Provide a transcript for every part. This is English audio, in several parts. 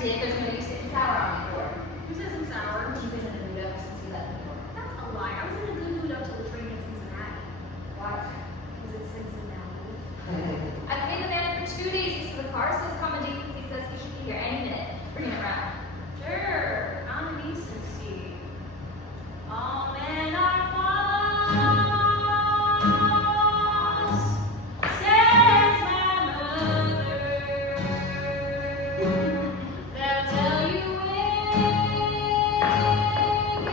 did. There's no use getting sour on me for. Who says I'm sour? You've been in the mood ever since you left New York. That's a lie. I was in a good mood up till the train in Cincinnati. Why? Because it's Cincinnati. I paid the man for 2 days use of the car, so his common decency says he should be here any minute. Bring it around. Sure. Common decency. All men are false, says my mother. They'll tell you when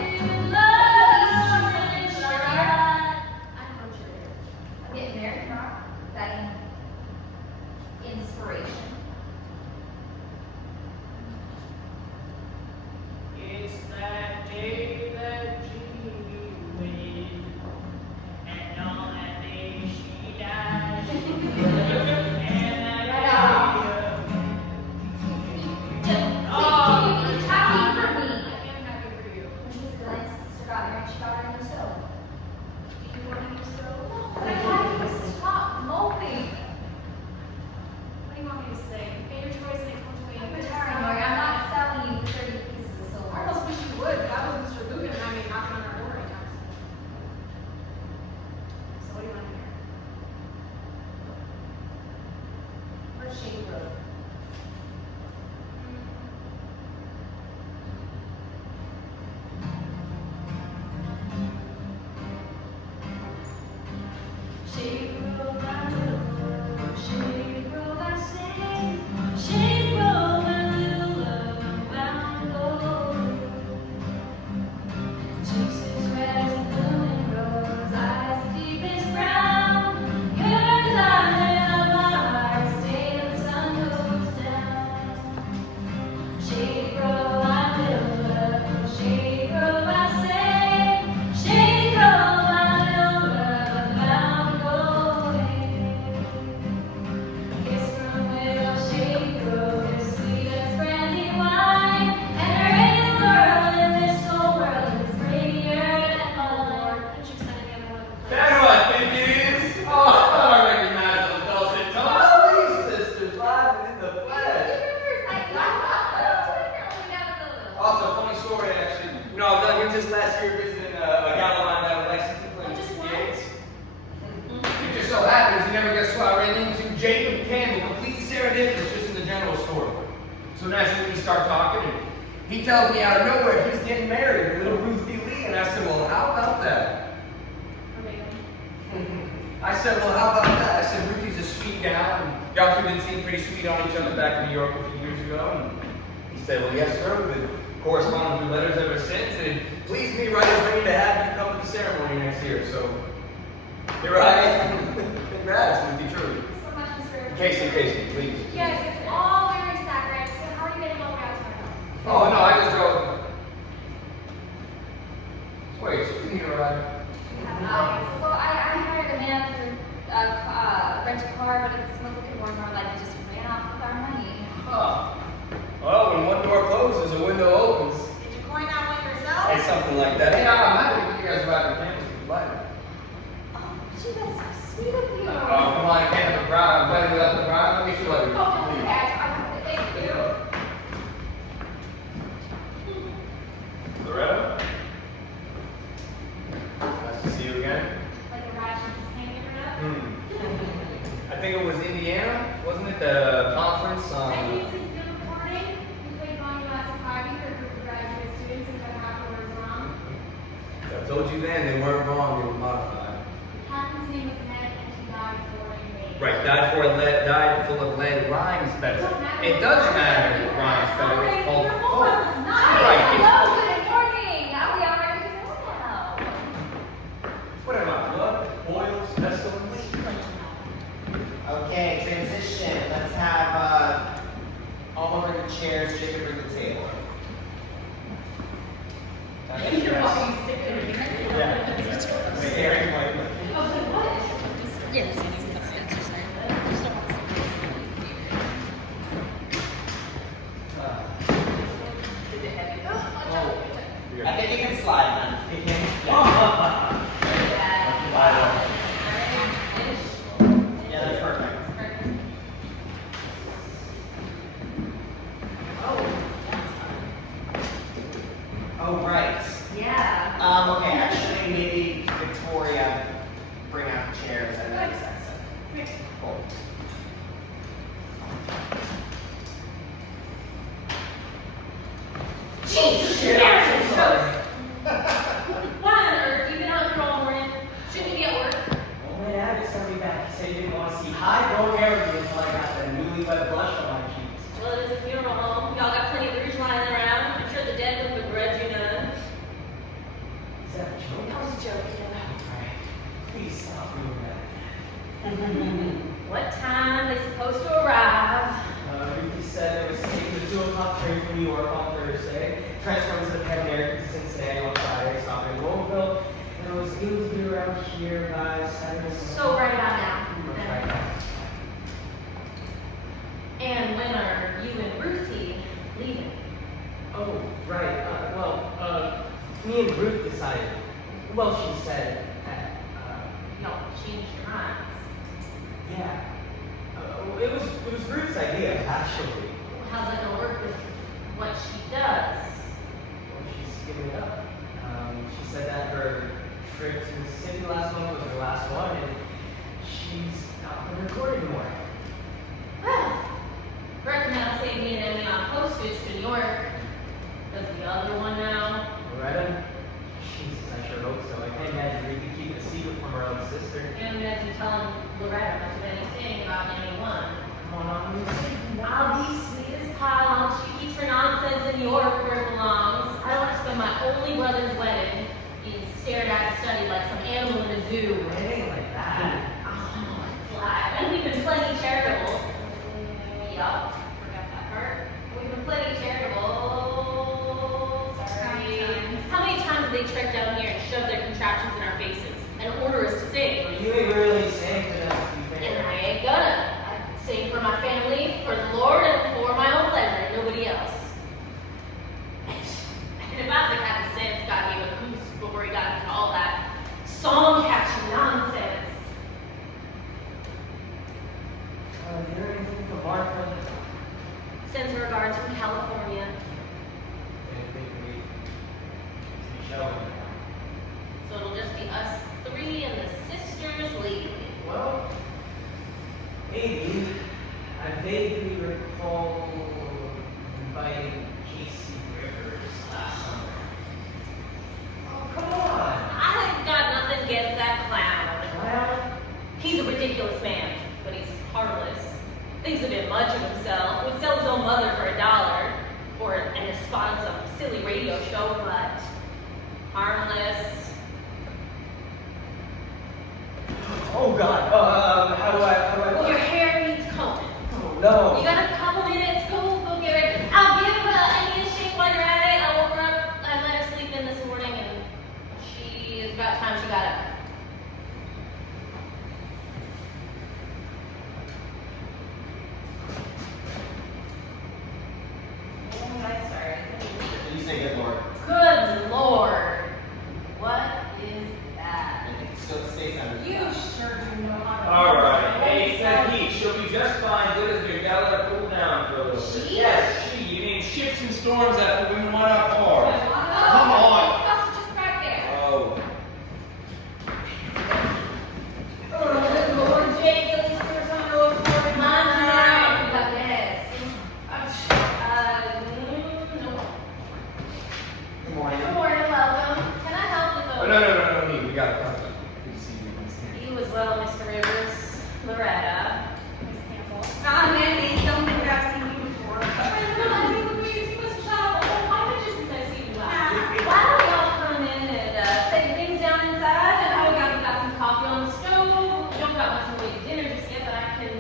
you love and shine. I'm from Cheerleader. I'm getting married tomorrow. That inspiration. It's that day that Judy wed, and on that day she died. And that Please, be happy for me. I am happy for you. When she was Glenn's sister got married, she got her a new stove. Do you want a new stove? But I had to stop moping. What do you want me to say? You made your choice and it comes to me. I'm retiring, Lori. I'm not selling you for 30 pieces of I silver. almost wish you would, but I was Mr. Lucan and I mean knocking on our door anytime soon. So what do you want to hear? Where's Shady Road? Shady Grove, I love, Shady Grove, I sing, Shady Grove, my little love, I'm bound to go. Cheeks as red as the blooming rose, eyes deep as brown. You're the light of my heart, stay till the sun goes down. Shady Grove, my little love, Shady Grove, I sing, Shady Grove, my little love, I'm bound to go there. Kiss from little Shady Grove, as sweet as brandy wine, and there ain't a girl in this whole world that's prettier than mine. Couldn't you send any other one? That's what I think it is. Oh, I recognize those dulcet tones. Oh, these sisters live and in the flesh. Oh, it's a funny story, actually. You know, I was down here just last year visiting a gal of mine out of Lexington playing Just 68s. It just so happens you never guess what I ran into Jacob Campbell, completely serendipitous, just in the general store. So naturally we start talking, and he tells me out of nowhere he's getting married to little Ruthie Lee, and I said, well, how about that? I said, well, how about that? I said, Ruthie's a sweet gal, and y'all two did seem pretty sweet on each other back in New York a few years ago. And he said, well, yes, sir. We've been corresponding through letters ever since, and it pleased me right as rain to have you come to the ceremony next year. So, here I am. Congrats, Ruthie, truly. So much, Mr. Casey, please. Yes, it's all very sacred. So how are you getting along out tonight? Oh, no, I just drove. Wait, she didn't hear right. Well, I hired a man to rent a car, but it's looking more and more like he just ran off with our money. Huh. Well, when one door closes, a window opens. Did you coin that one yourself? It's something like that. Hey, I'm happy to you guys are out in campus if you like. Oh, gee, that's so sweet of you. Oh, come on, I can't have a bride. I'm better without the bride. Let me show you. Oh, don't do that. I have to thank you. Loretta? Nice to see you again. Like a rat just hanging it up? I think it was Indiana, wasn't it? The conference I need some field reporting. We played volume last Friday for a group of graduate students and got half the words wrong. I told you then, they weren't wrong, they were modified. The captain's name was Ned and he died for a raid. Right, died full of lead rhymes better. It does matter if it rhymes better. It's called folk. Right. Hello, good morning. Are we all ready to go now? What am I, blood, oils, pestilence? Okay, transition. Let's have all bring the chairs, Jacob bring the table. You're walking stick in Yeah. Wait, Eric, wait. Yes. Is it heavy? I think you can slide, man. You can. Yeah, that's perfect. Oh. way back, he said he didn't want to see high brown hair with me until I got the newlywed blush on my cheeks. Well, it is a funeral home. Y'all got plenty of rouge lying around. I'm sure the dead would begrudge you none. Is that a joke? I was joking. Alright. Please stop doing that. What time are they supposed to arrive? Ricky said it was taking the 2 o'clock train from New York on Thursday, transferring to the Pan American to Cincinnati on Friday, stopping in Louisville, and it was going to be around here by Saturday. So right about now. Right now. And when are you and Ruthie leaving? Oh, right. Me and Ruth decided. Well, she said that. Y'all changed your minds. Yeah. It was Ruth's idea, actually. How's that gonna work with what she does? Well, she's giving it up. She said that her trip to Mississippi last month was her last one, and she's not going to record anymore. Well, reckon that'll save me and Emmy on postage to New York. Does the other one now? Loretta? Jesus, I sure hope so. I can't imagine Ruthie keeping a secret from her own sister. Can't imagine telling Loretta much of anything about anyone. Come on, I'll be sweet as pie long as she keeps her nonsense in New York where it belongs. I don't want to spend my only brother's wedding being stared at and studied like some animal in a zoo. It ain't like that. Oh, it's live. And we've been plenty charitable. Yup, forgot that part. We've been plenty charitable. Sorry. How many times have they trekked down here and shoved their contraptions in our faces and order us to sing? But you ain't really saying to them, to be And fair. I ain't gonna. I sing for my family, for the Lord, and for my own pleasure, nobody else. And if Isaac had sense, God gave a goose before he got into all that song-catching nonsense. Hear anything from Martha? Sends her regards from California. Anything we shall know. So it'll just be us three and the sisters leaving. Well, maybe. I vaguely recall inviting Casey Rivers last summer. Oh, come on! I ain't got nothing against that clown. Well, He's a ridiculous man, but he's harmless. Thinks a bit much of himself. Would sell his own mother for $1 and a spot on some silly radio show, but harmless. oh God. How do I? Your hair needs combing. Oh no. You got a couple minutes. Go get ready. I'll give Annie a shake while you're at it. I woke her up. I let her sleep in this morning, and it's about time she got up. Did you say good Lord? Good Lord. What is that? Still stays under. You sure do know how to. Alright, hey, said he. She'll be just fine. Good as your gal let her cool down for a little bit. She? Yes, she. You mean ships and storms after we won our cars. Come on. That's just back there. Oh. Lord Jake, at least there's some road for it. Mine, right? Got this. No. Good morning. Good morning, welcome. Can I help with Oh, no, me. We got a couple. Good to see you. You as well, Mr. Rivers. Loretta. Miss Campbell. Ah, Mandy, don't think I've seen you before. Why don't y'all come in and set your things down inside? And I got some coffee on the stove. We don't got much in the way of dinner just yet, but I can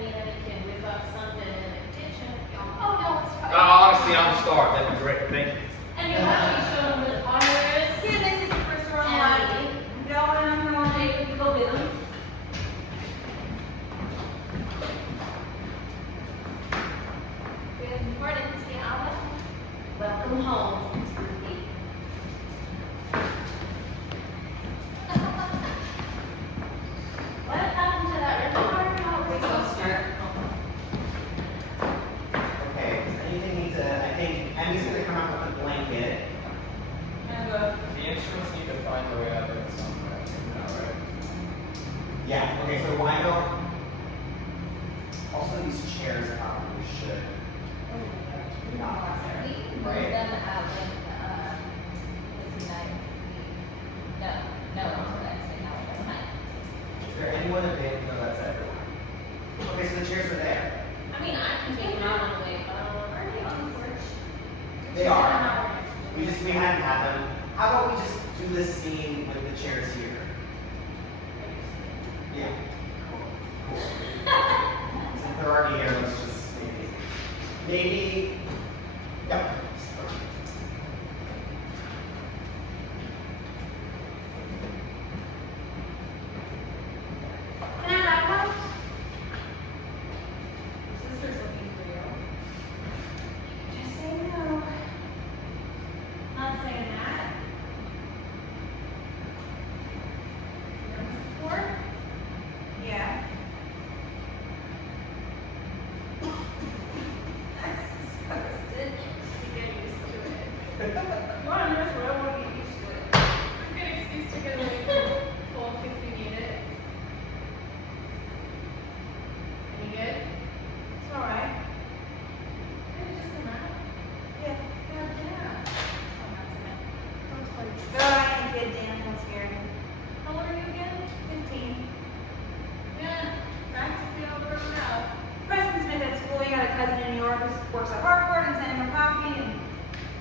whip up something in the kitchen. Oh, no, it's fine. Honestly, I'm starved. That'd be great. Thank you. And you'll have to show them the honors. Here, this is the first row. Abby. I'm going. Hey, go with them. Good morning, Miss Alba. Welcome home, Miss Ruthie. What happened to that rental car? Let's go start. Okay. Does anything need to? I think Emmy's gonna come up with a blanket. And the instruments need to find their way out there somewhere. Alright. Yeah. Okay. So why don't? Also, these chairs probably should. Not We there, moved right? them out when, it's night. No, not today, no, that's night. Is there anyone available? No, that's it. Maybe. No. Can I wrap up? Your sister's looking for you. Just say no. Not saying that. You done this before? Yeah. Posted. You get used to it. What on earth would I want to get used to it? It's a good excuse to get away full if you need it. Any good? It's alright. Did it just come out? Yeah. God damn. Oh, that's it. Don't play. Go ahead and kid, Dan. Don't scare me. How old are you again? 15. Yeah, practically all grown up. Preston's been at school. He got a cousin in New York who works at Harvard and sent him a copy. And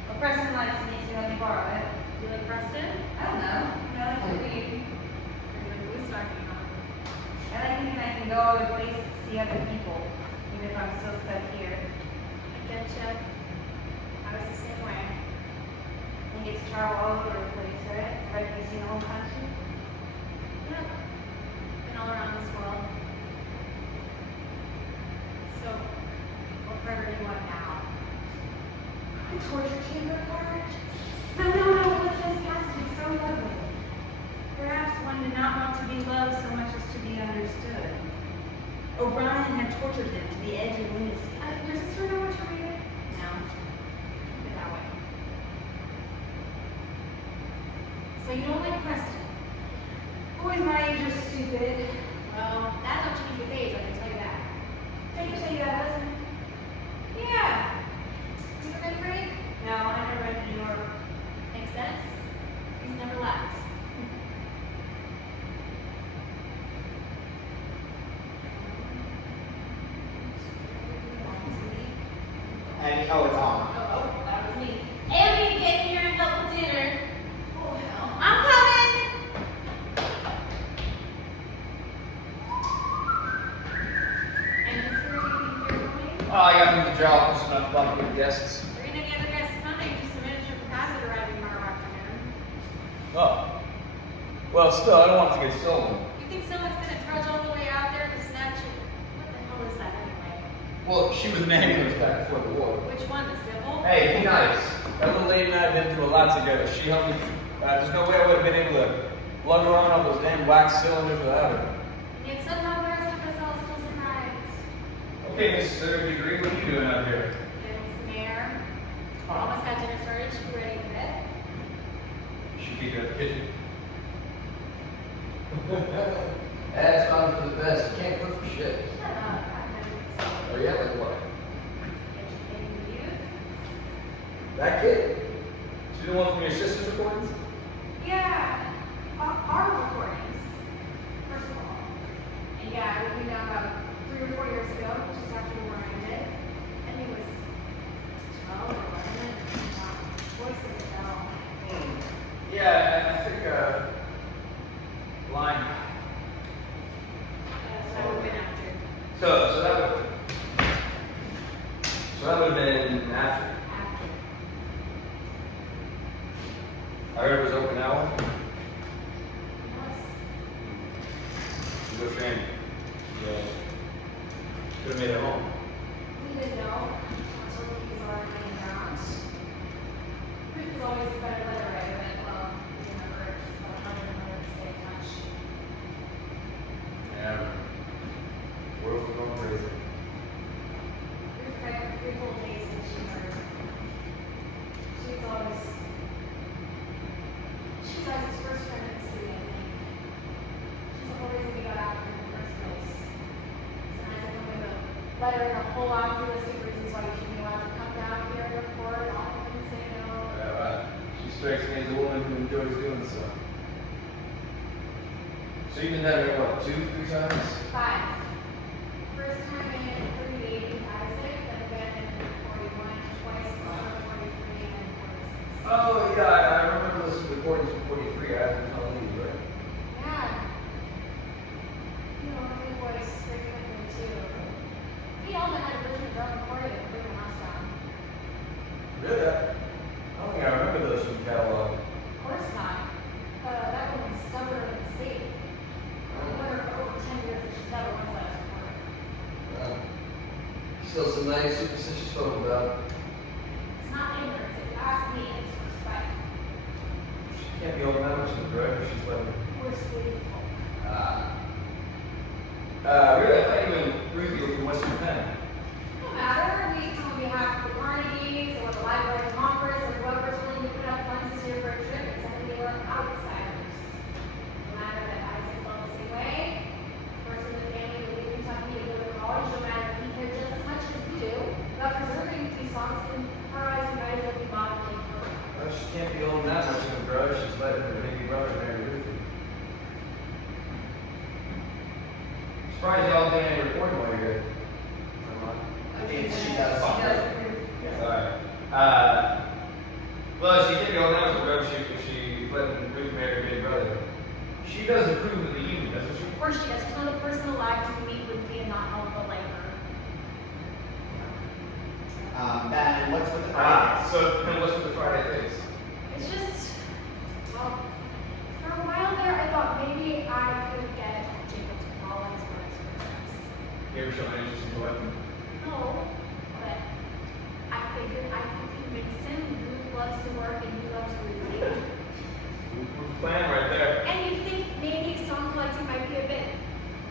well, Preston likes me, so let me borrow it. You like Preston? I don't know. I like to read. You're like blue stocking on. I like thinking I can go other places to see other people, even if I'm still stuck here. I get you. I was the same way. You get to travel all over the place, right? Right? You see the whole country. Yeah. Been all around this world. So, what part do you want now? The torture chamber part? No, what's this has to be so lovely. Perhaps one did not want to be loved so much as to be understood. O'Brien had tortured him to the edge of lunacy. Your sister know what you're reading? No. Keep it that way. So you don't like Preston? Boys my age are stupid. Well, that don't change with age, I can tell you that. Take it to your husband. Yeah. He's a good freak? No, I never went to New York. Makes sense. He's never left. And oh, it's on. Oh, that was me. Amy, get here and help with dinner. Oh, hell. I'm coming! And is there anything here for me? Oh, I got moved the job. Just enough about good guests. There ain't any other guests coming, just a miniature capacitor arriving tomorrow afternoon. Oh. Well, still, I don't want it to get stolen. You think someone's gonna trudge all the way out there to snatch it? What the hell is that anyway? Well, she was an ambulance back before the war. Which one, the civil? Hey, be nice. That little lady and I have been through a lot together. She helped me. There's no way I would have been able to lug her on all those damn wax cylinders without her. Yet somehow the rest of us all still survived. Okay, Mrs. Third Degree, what are you doing out here? Getting some air. Almost got dinner started, should be ready for bed. You should be here at the kitchen. That's not for the best. You can't cook for shit. Shut up, I'm ready. Oh yeah, like what? Educating the youth. That kid? She the one from your sister's recordings? Yeah. Our recordings. First of all. And yeah, we came down about 3 or 4 years ago, just after the war ended. And he was 12 or 11. Voice of the bell. Yeah, I think, line. That's what I would have been after. So that would have been after. After. I heard it was Okinawa. Yes. You go train. Yeah. Could have made it home. We didn't know until he was already around. Rick was always a better letter writer, but well, we never just about 100 letters to stay in touch. Yeah. World's going crazy. We were praying for 3 whole days and she was always, she was Isaac's first friend in the city, I think. She's the whole reason we got out here in the first place. So Isaac went with a letter and a whole laundry list of reasons why you shouldn't be allowed to come down here and report, and all of them say no. She strikes me as a woman who enjoys doing so. So you've been down here, what, 2, 3 times? 5. First time in 38 Isaac, then again in 41, twice in 43, and 46. Oh, yeah, I remember listening to recordings from 43. I haven't told you, right? Yeah. You know, her voice very quickly too. We all had a version of Drum Recorded and Bring House Still some nice superstitious folk about. It's not ignorance, if you ask me, it's respect. She can't be old enough to grudge if she's letting. We're sleepy folk. Really, I thought you and Ruthie were from Western Penn. No matter, we come on behalf of the Carnegies, or the Library of Congress, or whoever's willing to put up funds this year for a trip, it's something they were outsiders. No matter that Isaac felt the same way, first in the family to leave Kentucky to go to college, no matter he cared just as much as we do about preserving these songs in her eyes, we might as well be modeling for her. Well, she can't be old enough much of a grudge. She's letting her baby brother marry Ruthie. Surprised y'all didn't any recording while you're here. She does. Alright. Well, she can't be old enough to grudge if she letting Ruth marry her big brother. She does approve of the union, doesn't she? Of course she does. She's one of the personal lives who meet with me and not help but like her. And what's with the Friday? So and what's with the Friday things? It's just, well, for a while there, I thought maybe I could get Jacob to follow his brother's footsteps. You ever show any interest in what? No, but I figured I could convince him Ruth loves to work and he loves Ruthie. Plan right there. And you think maybe song collecting might be a bit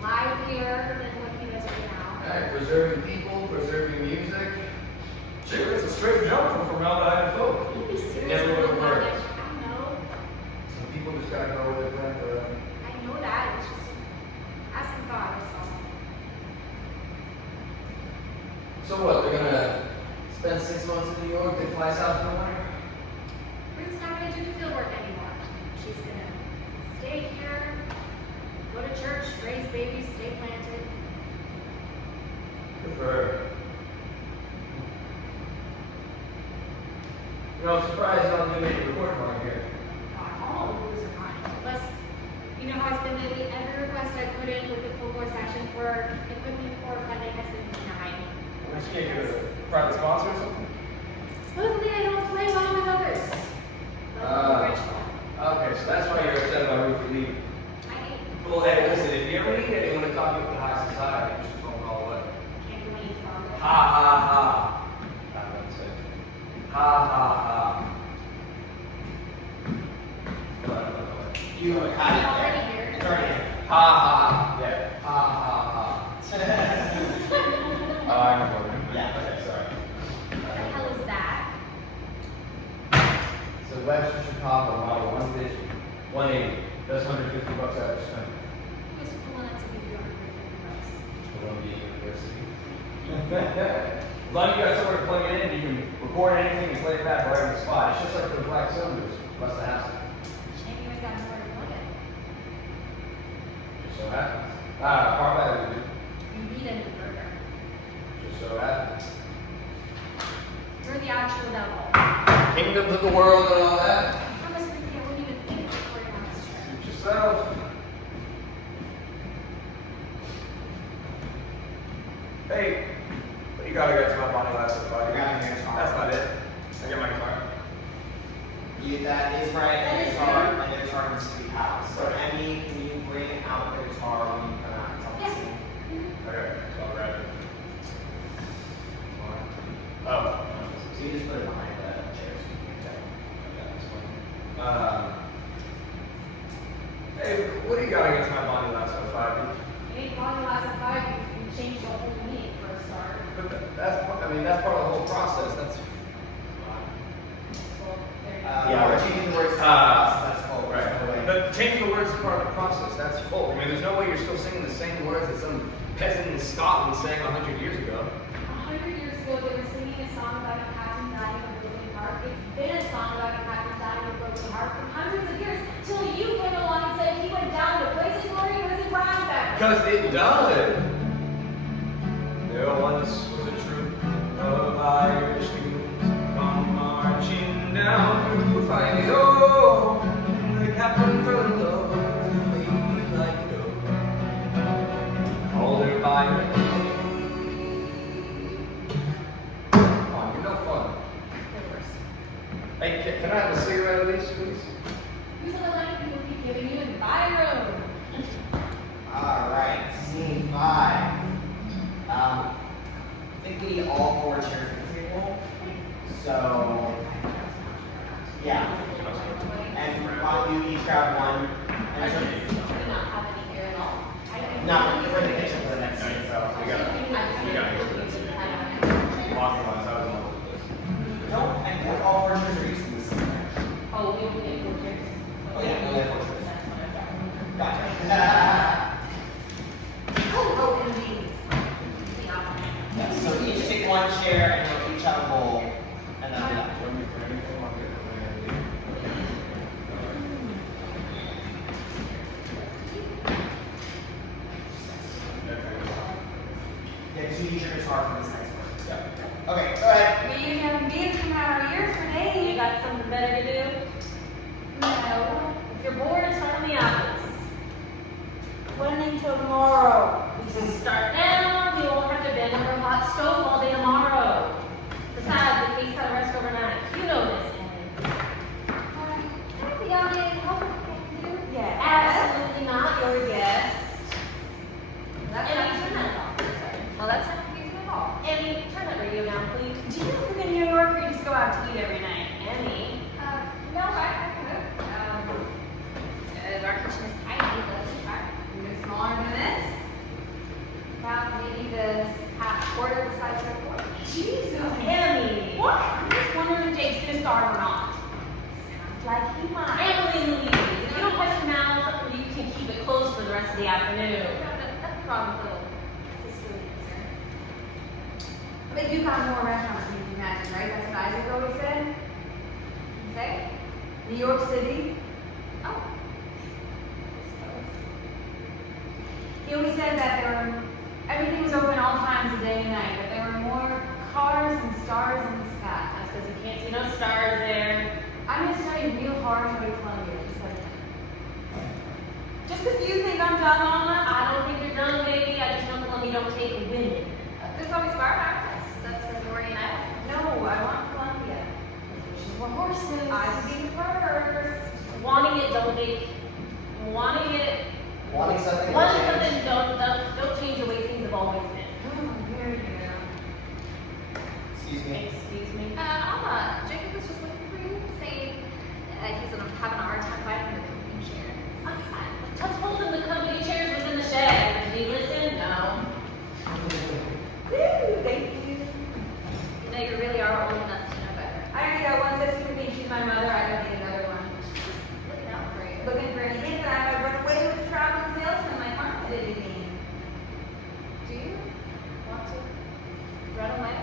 livelier than what he does right now. Alright, preserving people, preserving music. Sure, it's a straight jump from formaldehyde to folk. Can you be serious Never about would've worked. that? I know. Some people just gotta go with it, but I know that. It's just asking God or something. so what, they're gonna spend 6 months in New York, then fly south for the winter? Ruth's not going to do field work anymore. She's going to stay here, go to church, raise babies, stay planted. Good for her. You know, I'm surprised y'all didn't make a recording while you're here. Not all of Ruth's are fine. Plus, you know how it's been lately. Every request I put in with the full board section for equipment or funding has been denied. She can't get a private sponsor or something? Supposedly I don't play well with others. Like the rich one. Okay, so that's why you're upset about Ruthie leaving. I hate Well, hey, listen, if you ever need anyone to talk you up to high society, just phone call away. can't do any fun. Ha ha ha. I'm gonna say. Ha ha ha. Go ahead, go ahead. You had It's it already there. here. It's already here. Ha ha. Yeah. Ha ha ha. Oh, I know what you're Yeah. Okay, sorry. What the hell is that? So Webster Chicago model 150, 180. That's $150 average spend. Who's cool enough to give you $150? Columbia University. As long as you got somewhere to plug it in, you can record anything and play it back right on the spot. It's just like those black cylinders, less the hassle. Shame you ain't got nowhere to plug it. Just so happens. Far better than You need a new burger. just so happens. You're the actual devil. kingdoms of the world and all that. I promise Ruthie, I wouldn't even think of recording on this trip. Suit yourself. Hey, you gotta get to my body last I got your guitar. That's not it. I get my guitar. That is right. That The is guitar right. and the guitar needs to be housed. So Emmy, can you bring out the guitar when you come out and tell me? Yes. Okay, so I'll grab it. Oh. So you just put it behind the chairs. Hey, what do you got against my body last time, 5? It ain't probably last at 5 if you change the whole meaning for a start. But that's part of the whole process. That's Well, there you go. Yeah, we're changing the words to that's full. right. There's no way. But changing the words is part of the process. That's full. I mean, there's no way you're still singing the same words that some peasant in Scotland sang 100 years ago. 100 years ago, they were singing a song about a captain dying of a broken heart. It's been a song about a captain dying of a broken heart for hundreds of years, till you came along and said he went down to places where he was in Rhinebeck. Because it does. There once was a troop of Irish youths come marching down through fighting. Oh, the captain fell in love with a lady like a dove. Called her by her name. Come on, you're no fun. Hey, can I have a cigarette at least, please? Who's the line people keep giving you in my room? All right, scene 5. we need all 4 chairs at the table. So, yeah. And why don't you each grab one? And so, Do not have any here at all. not for the kitchen for the next scene, so. We got walking ones. I was all over this. No, I think all 4 chairs are used in this. Oh, we only get 4 chairs. Oh, yeah, no, yeah, 4 chairs. Gotcha. Oh, and these. Yeah, so each take 1 chair and you'll each have a bowl. And then do that. Yeah, 'cause you need your guitar for this next one. Yeah. Okay, go ahead. We haven't been from our ears for You days. got something better to do? No. If you're bored, start in the office. When until tomorrow? Start now, we won't have to bend over a hot stove all day tomorrow. Besides, the case got rest overnight. You know this, Annie. Can I be on it? Help you? Yeah. Absolutely not, you're a guest. That's Annie, not turn that off. Well, that's not confusing at all. Annie, turn that radio down, please. Do you live in New York or you just go out to eat every night? Annie. No, I could. Our kitchen is tiny, but Even smaller than this? about maybe the quarter the size of a porch. Jesus. Annie. What? I'm just wondering if Jake's gonna start or not. Sounds like he might. Emily Louise, if you don't touch your mouth, you can keep it closed for the rest of the afternoon. Nothing wrong with little sisterly concern. But you got more restaurants than you can imagine, right? That's what Isaac always said. Okay? New York City. Oh. I suppose. He always said that everything was open all times of day and night, but there were more cars and stars in the sky. That's because you can't see no stars there. I'm gonna study real hard to go to Columbia. Just because you think I'm done, Mama? I don't think you're done, baby. I just know Columbia don't take women. There's always Starbucks. That's Missouri and I. No, I want Columbia. She's more horses. I see first. Wanting it, don't make. Wanting it. Wanting something. Wanting change. something, don't change the way things have always been. Oh, here you go. Excuse me. Excuse me. Jacob was just looking for you, saying he's having a hard time finding the company share. I told him the company chairs was in the shed. Did he listen? No. Woo, thank you. You know, you really are old enough to know better. I already got one sister to me. She's my mother. I don't need another one. Looking out for you. Looking for anything that I might run away with a traveling salesman like Martha did to me. Do you want to run away?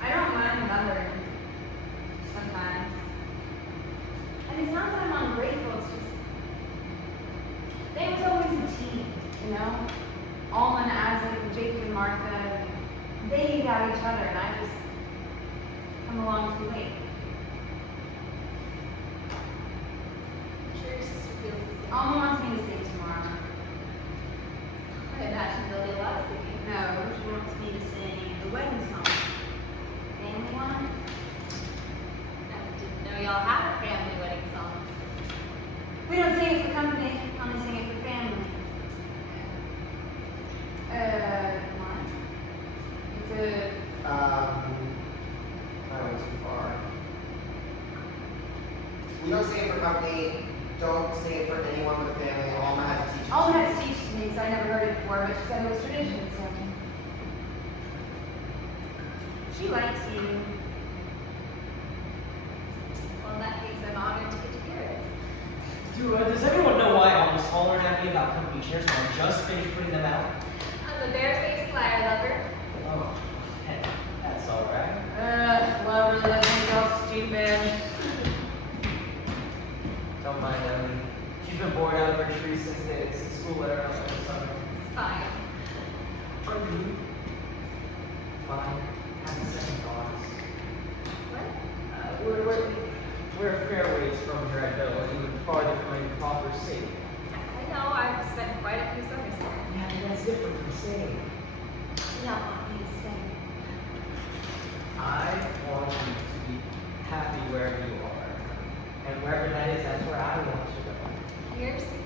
I don't mind mothering sometimes. And it's not that I'm ungrateful, it's just they was always a team, you know? Alma and Isaac and Jacob and Martha, they need out each other and I just come along too late. I'm sure your sister feels the same. Alma wants me to sing tomorrow. I imagine there'll be a lot of singing. No, she wants me to sing the wedding song. Family one? I didn't know y'all had a family wedding song. We don't sing it for company, only sing it for family. What? It's I went too far. We don't say it for company, don't say it for anyone with family. Alma had to teach us. Alma had to teach me because I never heard it before, but she said it was tradition, so. She likes you. Well, in that case, I'm honored to get to hear it. Does everyone know why Alma's hollering at me about company chairs when I just finished putting them out? I'm a bare-faced liar lover. Oh, hey, that's alright. Love really doesn't go stupid. Don't mind Emily. She's been bored out of her tree since school let her out in the summer. It's fine. Are you? Fine. Have a second thoughts. What? We're a fair ways from here at Bill, and even farther from a proper city. I know, I've spent quite a few summers here. Yeah, but that's different from saying. You don't want me to stay. I want you to be happy wherever you are. And wherever that is, that's where I want you to go. You're 65.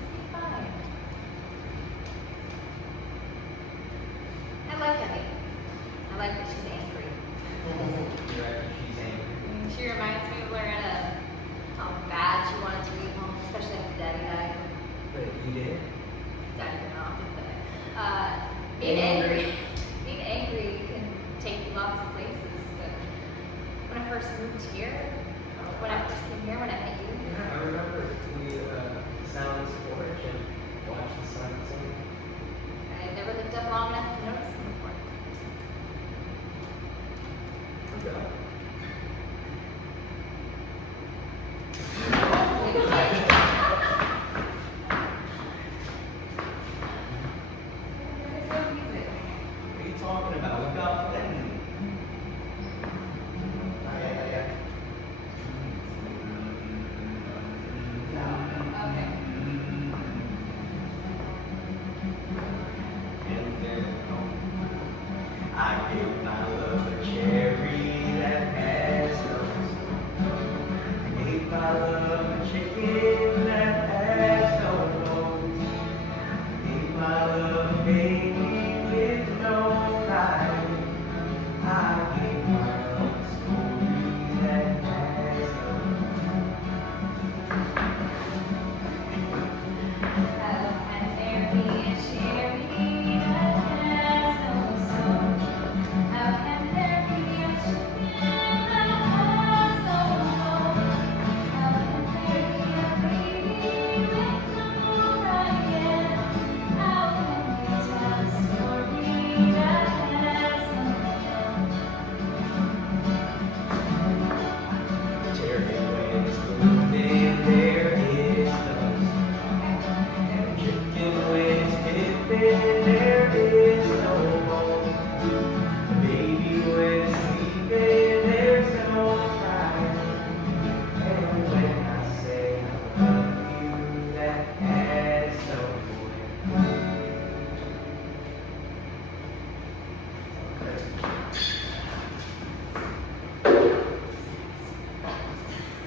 Being angry. Being angry can take you lots of places, but when I first moved here, when I first came here, when I met you, Yeah, I remember we sat on this porch and watched the sun sing. I had never looked up long enough to notice them before. Okay. There's no music. What are you talking about? We got plenty. Yeah. Okay. And there I give my love a cherry that has no snow. I gave my love a chicken that has no bones. I gave my love a baby with no pride. I gave my love a story that has no How can there be a cherry that has no soul? How can there be a chicken that has no bone? How can there be a baby with no right yet? How can we tell a story that has no tone? cherry when it's blooming, there is no chicken when it's dipping, there is no bone. The baby when it's sleeping, there's no crying. And when I say I love you, that has no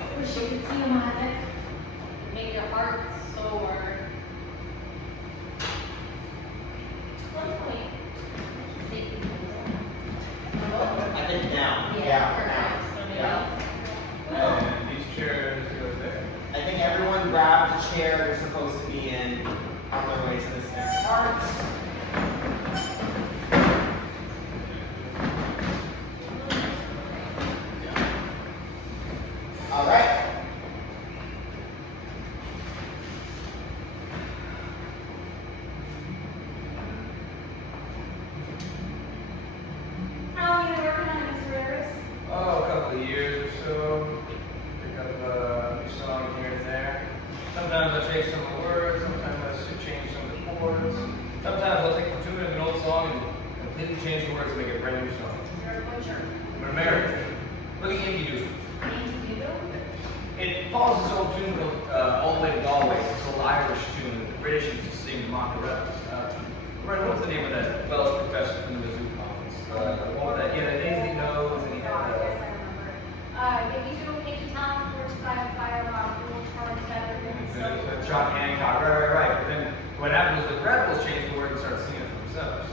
I wish you could see him, Isaac. Make your heart soar. I think now. And these chairs go there. I think everyone grab the chair they're supposed to be in on their way to this next part. All right. How long have you been working on it, Mr. Rivers? Oh, a couple of years or so. Pick up a new song here and there. Sometimes I change some of the words, sometimes I just change some of the chords. Sometimes I'll take the tune of an old song and completely change the words to make it a brand new song. You're a butcher. I'm American. Look at Yankee Doodle. It follows this old tune all the way to Galway. It's an old Irish tune that the British used to sing to mock the rebels. Right, what's the name of that Welsh professor from the Mizzou Conference? What was that? Yeah, the Daisy Nose, and he had Yes, I remember. If you do a Yankee town, forged by a fire, while little charred feather, John Hancock. Right. But then what happened was the rebels changed the word and started singing it for themselves.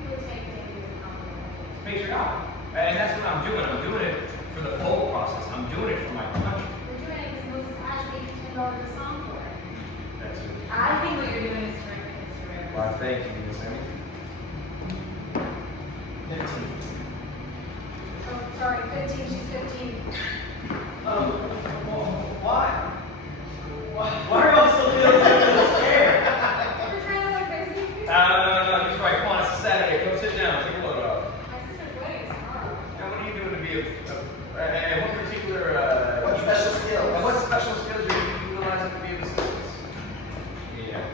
you would take Yankee as a compliment. Patriotic. And that's what I'm doing. I'm doing it for the whole process. I'm doing it for my country. We're doing it because Moses Ash gave you $10 a song for it. That's it. I think what you're doing is terrific, Mr. Rivers. Well, thank you, Miss Amy. 15. Oh, sorry, 15, she's 15. Why? Why are y'all still feeling scared? You're trying to look crazy. No. He's right. Come on, it's a Saturday. Come sit down. Take a load off. My sister's wedding is tomorrow. Now, what are you doing to be and what particular, What special skills? And what special skills are you utilizing to be of assistance? Yeah.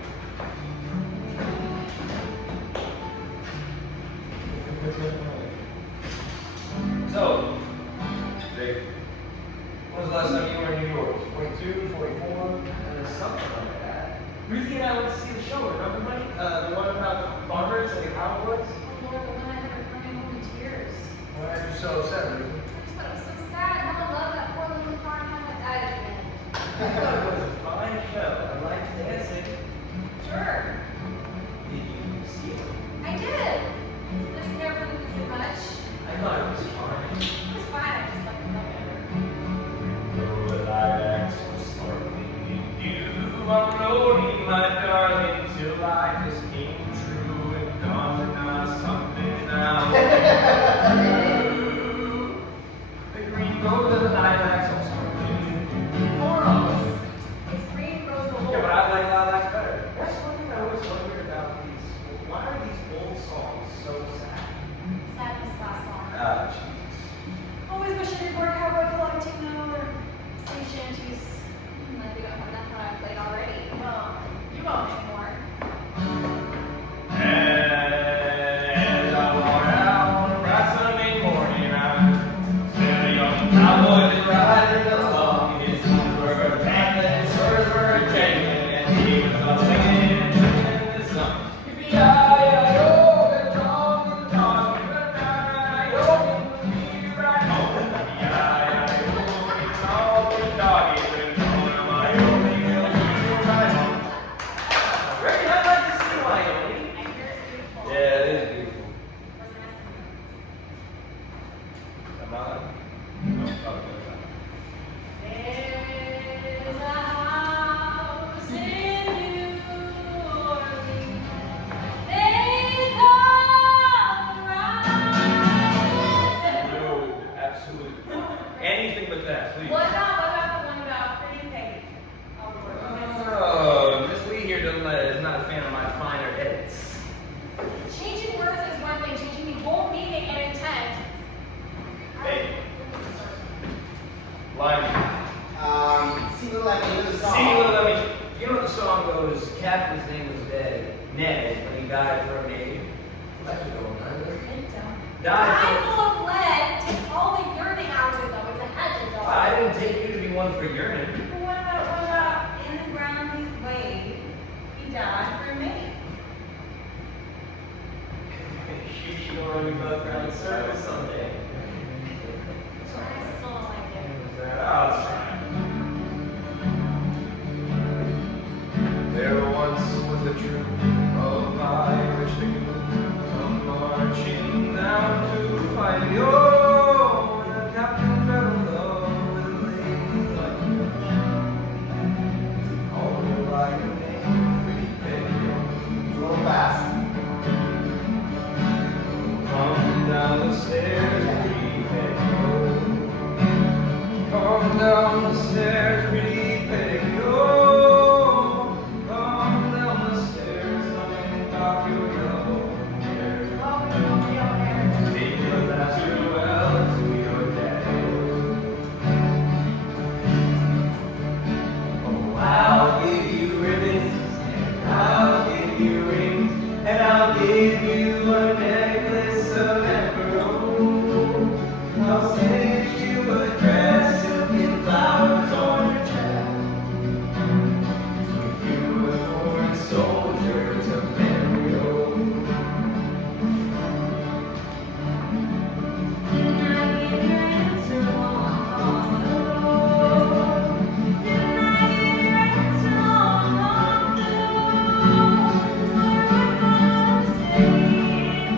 So, Jake, when was the last time you were in New York? 42, 44? Something like that. Ruthie and I went to see the show, remember, Mike? The one about the farmers and the cowboys? Oh Lord, the one I had her bringing home in tears. Why are you so upset, Ruth? I just thought it was so sad. No one loved that poor little farm how that died at the end. I thought it was a fine show. I liked dancing. Sure, Did you see it? I did. I didn't care for the music much. I thought it was fine. It was fine. I just liked the number. But I act so smartly in you. I'm rolling, my darling, till I just came true and gone. The green gold of the lilacs also green. Morals. It's green rose the whole. Yeah, but I like lilacs better. That's one thing I always wondered about these. Why are these old songs so sad? Sadness last song. Ah, Jesus. Always wish I did more cowboy collecting or sing shanties. Like we don't have enough that I played already. Well, you won't anymore. As I walk out on a bright Sunday morning, I see a young cowboy been riding along. His boots were jangling, his spurs were jangling, and he was all singing this song. Yippee-yi-yi-yo, the dog, the dog, yippee-yi-yi-yo, we'll be right home. Yippee-yi-yi-yo, the dog, the dog, yippee-yi-yi-yo, we'll be right home. Reckon I'd like to see Wyoming. I hear it's beautiful. Yeah, it is beautiful. What's the rest Am I? No, probably not. There's a house in New Orleans. They call the No, absolutely. Anything but that, please. What about the one about pretty Peggy? Oh, Miss Lee here is not a fan of my finer edits. Changing words is one thing, changing the whole meaning and intent. Hey. Line. See Little Emmy, here's the song. See, let me. You know what the song goes? Captain's name was Ned, but he died for a maid. Let you go, man. Died Eye for. full of lead takes all the yearning out of it though. It's a hedge dog. I didn't take you to be one for yearning. What about in the ground he's laid? He died for me. You should go run me both around the circus someday. I still don't like it. Oh, that's fine. There once was a troop of Irish dragoons come marching down to fight. Oh, and the captain fell in love with a lady like you. Called her by her name, pretty Peggy. A little fast. Come down the stairs, pretty Peggy. Come down the stairs, pretty Peggy. Oh, come down the stairs, coming back your yellow hair. Take your last farewell to your daddy. Oh, I'll give you ribbons, and I'll give you rings, and I'll give you a necklace of emerald. I'll send you a dress, silk and flowers on your chest. If you were a foreign soldier to marry, oh. Didn't I give your answer long ago? Didn't I give your answer long ago? I would not stay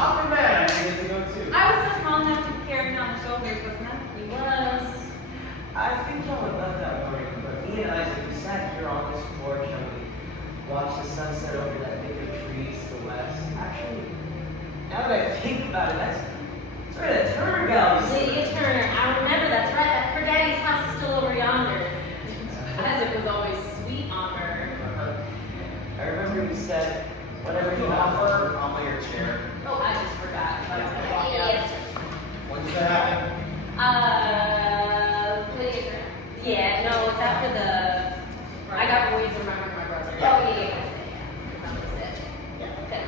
chocolate man, I get to go too. I was so small enough to carry me on the shoulders, wasn't I? He was. I think y'all would love that morning, but me and Isaac, we sat here on this porch and we watched the sunset over that big of trees to the west. Actually, now that I think about it, that's right at Turner Gallery. Lydia Turner. I remember that's right. That her daddy's house is still over yonder. Isaac was always sweet on her. I remember you said, whatever you offer, I'll lay your chair. Oh, I just forgot. I was gonna walk out. When did that happen? Lydia Turner. Yeah, no, it's after the. I got boys remembering my brother. Yeah. Oh, yeah. That was it. Yeah. Okay.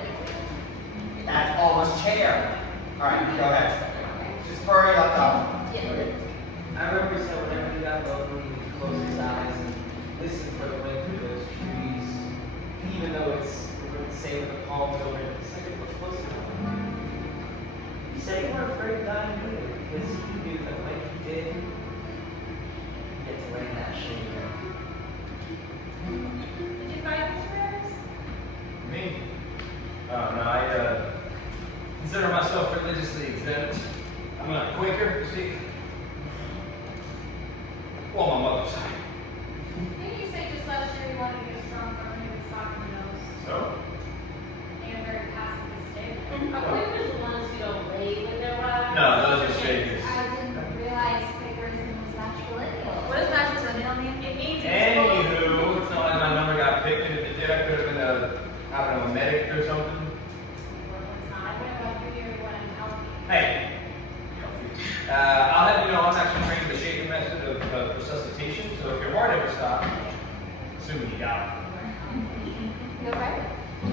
That's almost chair. All right, go ahead. Just hurry up, top. Yeah. I remember you said whenever you got lonely, you close his eyes and listen for the wind through those trees. Even though it's, we wouldn't say with the palms over it, it's like it was close enough. You said you weren't afraid of dying either, because you knew that when you did, you get to lay in that shade. Did you fight these prayers? Me? Oh, no, I consider myself religiously exempt. I'm a Quaker, you see. Well, my mother's side. Didn't you say just last year you wanted to get a strong arm and sock in the nose? So? And very passively stable. Are Quakers the ones who don't lay with their wives? No, those are Shakers. I didn't realize Quakerism was matrilineal. What does matrilineal mean? It means Anywho, it's not like my number got picked, and if it did, I could have been I don't know, a medic or something. I went about 3 years when I'm healthy. Hey, I'll have you know I'm actually trained in the Shaker method of resuscitation, so if your heart ever stops, assuming you got it. You're right. Do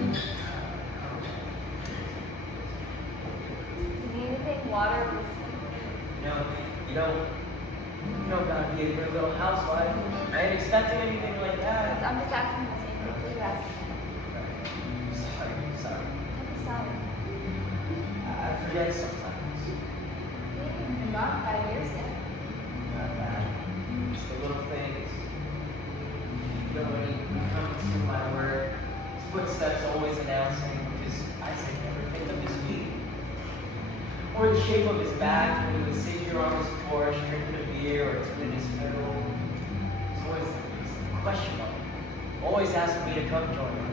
you need anything? Water? You don't gotta be a good little housewife. I ain't expecting anything like that. I'm just asking the same thing that you asked me. Sorry. I'm sorry. I forget sometimes. You've been gone 5 years now. Not bad. Just the little things. You know, when he comes to my work, his footsteps always announcing, because Isaac never picked up his feet. Or the shape of his back when he would sit here on his porch drinking a beer or tuning his fiddle. It's always questionable. Always asking me to come join him.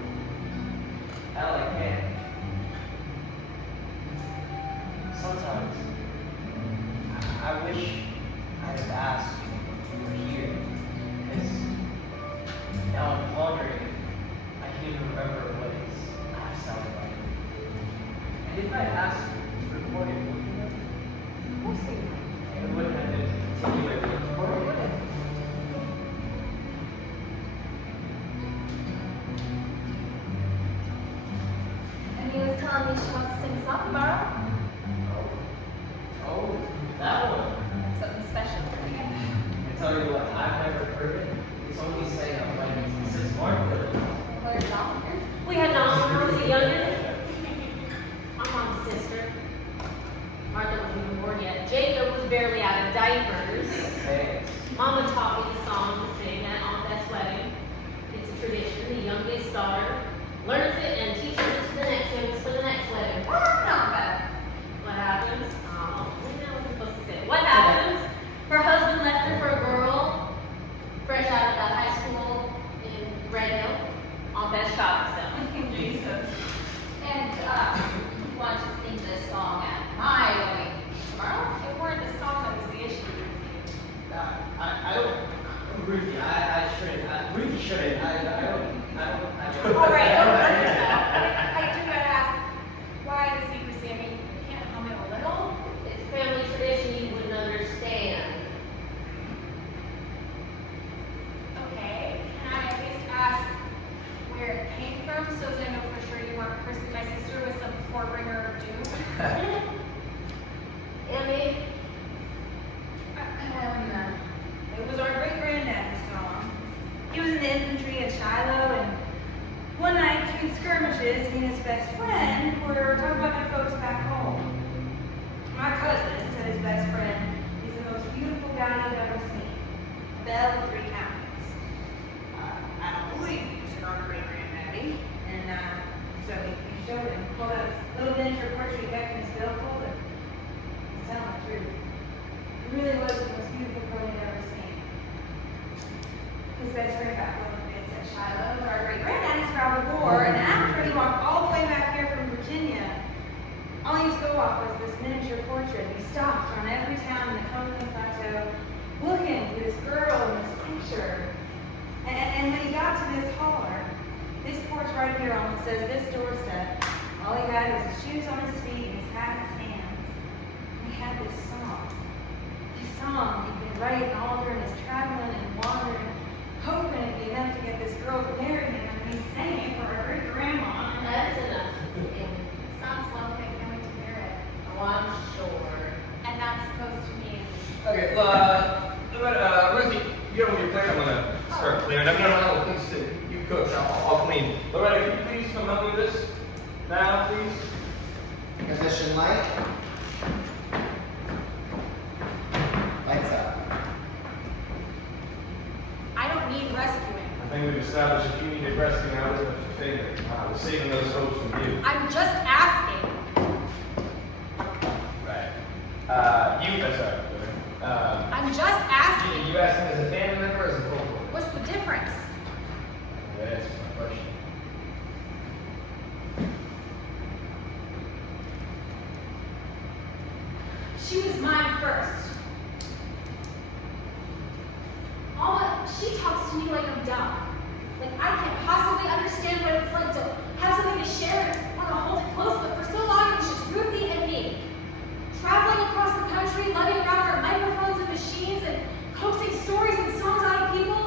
I like man. Sometimes I wish I'd have asked if you were here, because now I'm wondering if I can even remember what his laugh sounded like. And if I asked to record it, would you know? Of course you would. It wouldn't have been continuing to record it. And he was telling me she wants to sing a song tomorrow. Oh, that one. Something special. I tell you what, I've never heard it. It's only saying on Wednesday. It says Mark Little. Well, it's all here. We had known when I was a youngin'. I'm mom's sister. Martha wasn't even born yet. Jacob was barely out of diapers. Thanks. Mama taught me the song to sing at Aunt Beth's wedding. It's a tradition. The youngest daughter learns it and teaches it to the next youngest for the next wedding. Not bad. What happens? Oh, I wasn't supposed to say it. What happens? Her husband left her for a girl fresh out of high school in Red Hill on Beth Shop stuff. Jesus. And you want to sing this song at my wedding tomorrow? It weren't the song that was the issue. I don't. Ruthie, I shouldn't. Ruthie shouldn't. I don't. All right, don't understand. I do gotta ask, why the secrecy? I mean, you can't hum it a little? It's family tradition you wouldn't understand. Okay, can I at least ask where it came from, so as I know for sure you weren't cursing my sister with some forebringer of doom? Emmy, It was our great granddad's song. He was in the infantry at Shiloh, and one night between skirmishes, he and his best friend were talking about their folks back home. My cousin said his best friend is the most beautiful guy you've ever seen. Belle of 3 counties. I don't believe he was our great granddaddy, and so he showed him, pulled out his little miniature portrait he kept in his billfold, but he's telling the truth. He really was the most beautiful girl he'd ever seen. His best friend got little bits at Shiloh, where our great granddaddy's proud of war, and after he walked all the way back here from Virginia, all he used to go off was this miniature portrait. He stopped around every town in the Cumberland Plateau, looking for this girl in this picture. And when he got to this holler, this porch right here on it says this doorstep, all he had was his shoes on his feet and his hat in his hands. And he had this song. This song he'd been writing all during his traveling and wandering, hoping it'd be enough to get this girl to marry him. And he sang it for our great grandma. That's enough. It sounds lovely. I can't wait to hear it. Oh, I'm sure. And that's supposed to mean. Okay, Ruthie, you know what you're playing? I'm gonna start clearing. No, please sit. You cook. I'll clean. Loretta, can you please come help me with this? Now, please. Ignition light. Lights out. I don't need rescuing. I think we've established if you needed rescuing, I was lift your finger. I was saving those hopes from you. I'm just asking. Right. Sorry. I'm just asking. You asking as a family member or as a coworker? What's the difference? That answers my question. She was mine first. Alma, she talks to me like I'm dumb. Like I can't possibly understand what it's like to have something to share and want to hold it close, but for so long it was just Ruthie and me. Traveling across the country, lugging around our microphones and machines and coaxing stories and songs out of people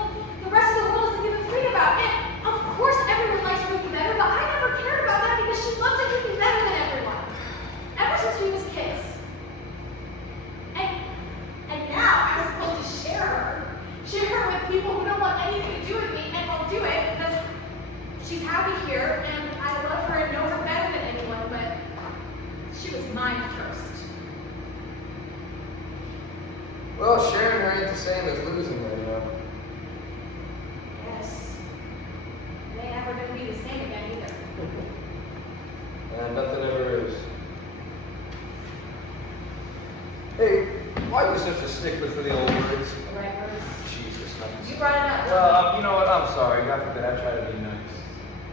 the rest of the world doesn't give a freak about. And of course everyone likes Ruthie better, but I never cared about that because she loved to make me better than everyone. Ever since we was kids. And now I'm supposed to share her with people who don't want anything to do with me, and I'll do it because she's happy here and I love her and know her better than anyone, but she was mine first. Well, sharing her ain't the same as losing her, you know. Yes. They ain't never gonna be the same again either. And nothing ever is. Hey, why are you such a stickler for the old words? The right words. Jesus, You brought it up. Well, you know what? I'm sorry. God forbid I try to be nice.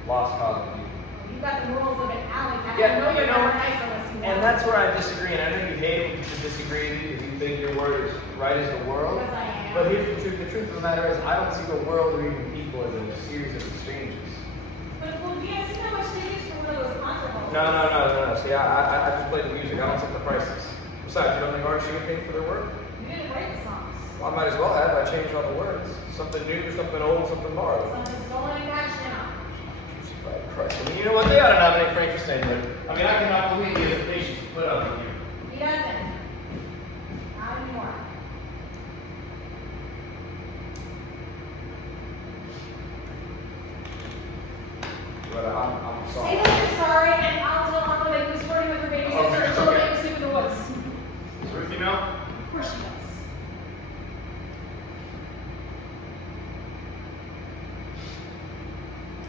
Lost cause of you. You got the morals of an alley cat. Yeah, I know you're you know, never nice unless you want. And that's where I disagree, and I know you hate when people disagree with you because you think your word is right as the world. Because I am. But here's the truth. The truth of the matter is I don't see the world or even people as a series of exchanges. But well, do you guys see how much they use for one of those concert halls? No. See, I just play the music. I don't set the prices. Besides, you don't think artists should get paid for their work? You didn't write the songs. Well, I might as well have. I changed all the words. Something new, something old, something borrowed. Something stolen and cashed in on. Crucified Christ. I mean, you know what? They ought to nominate Frank for Stanley. I mean, I cannot believe he has the patience to put up with you. He doesn't. Not anymore. But I'm Say sorry. that you're sorry, and I'll tell Mama that he was flirting with her baby sister Okay, and she'll okay. make her sleep in the woods. Does Ruthie know? Of course she does.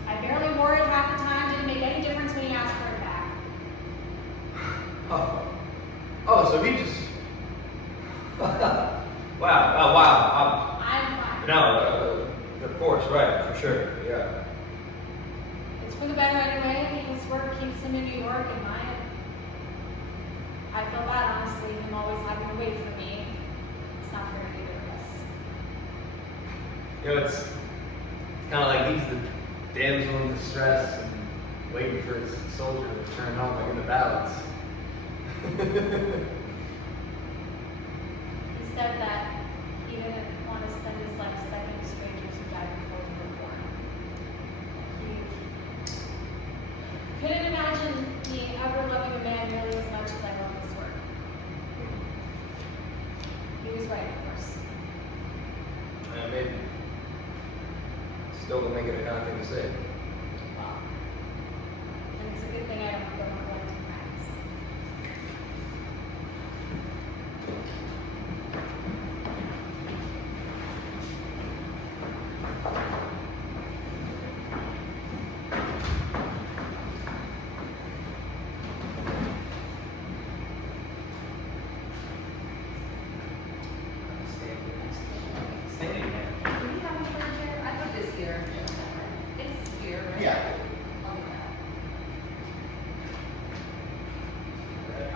I barely wore it half the time, didn't make any difference when he asked for it back. Oh, so he just. Wow. I'm fine. No, of course, right, for sure, yeah. It's for the better anyway. His work keeps him in New York and mine. I feel bad, honestly, him always having to wait for me. It's not fair to either of us. You know, it's kind of like he's the damsel in distress and waiting for his soldier to return home like in the ballads. He said that he didn't want to spend his life studying strangers who died before he was born. He couldn't imagine me ever loving a man nearly as much as I love this work. He was right, of course. Maybe. Still don't make it a kind of thing to say. Well, and it's a good thing I don't go on collecting rags.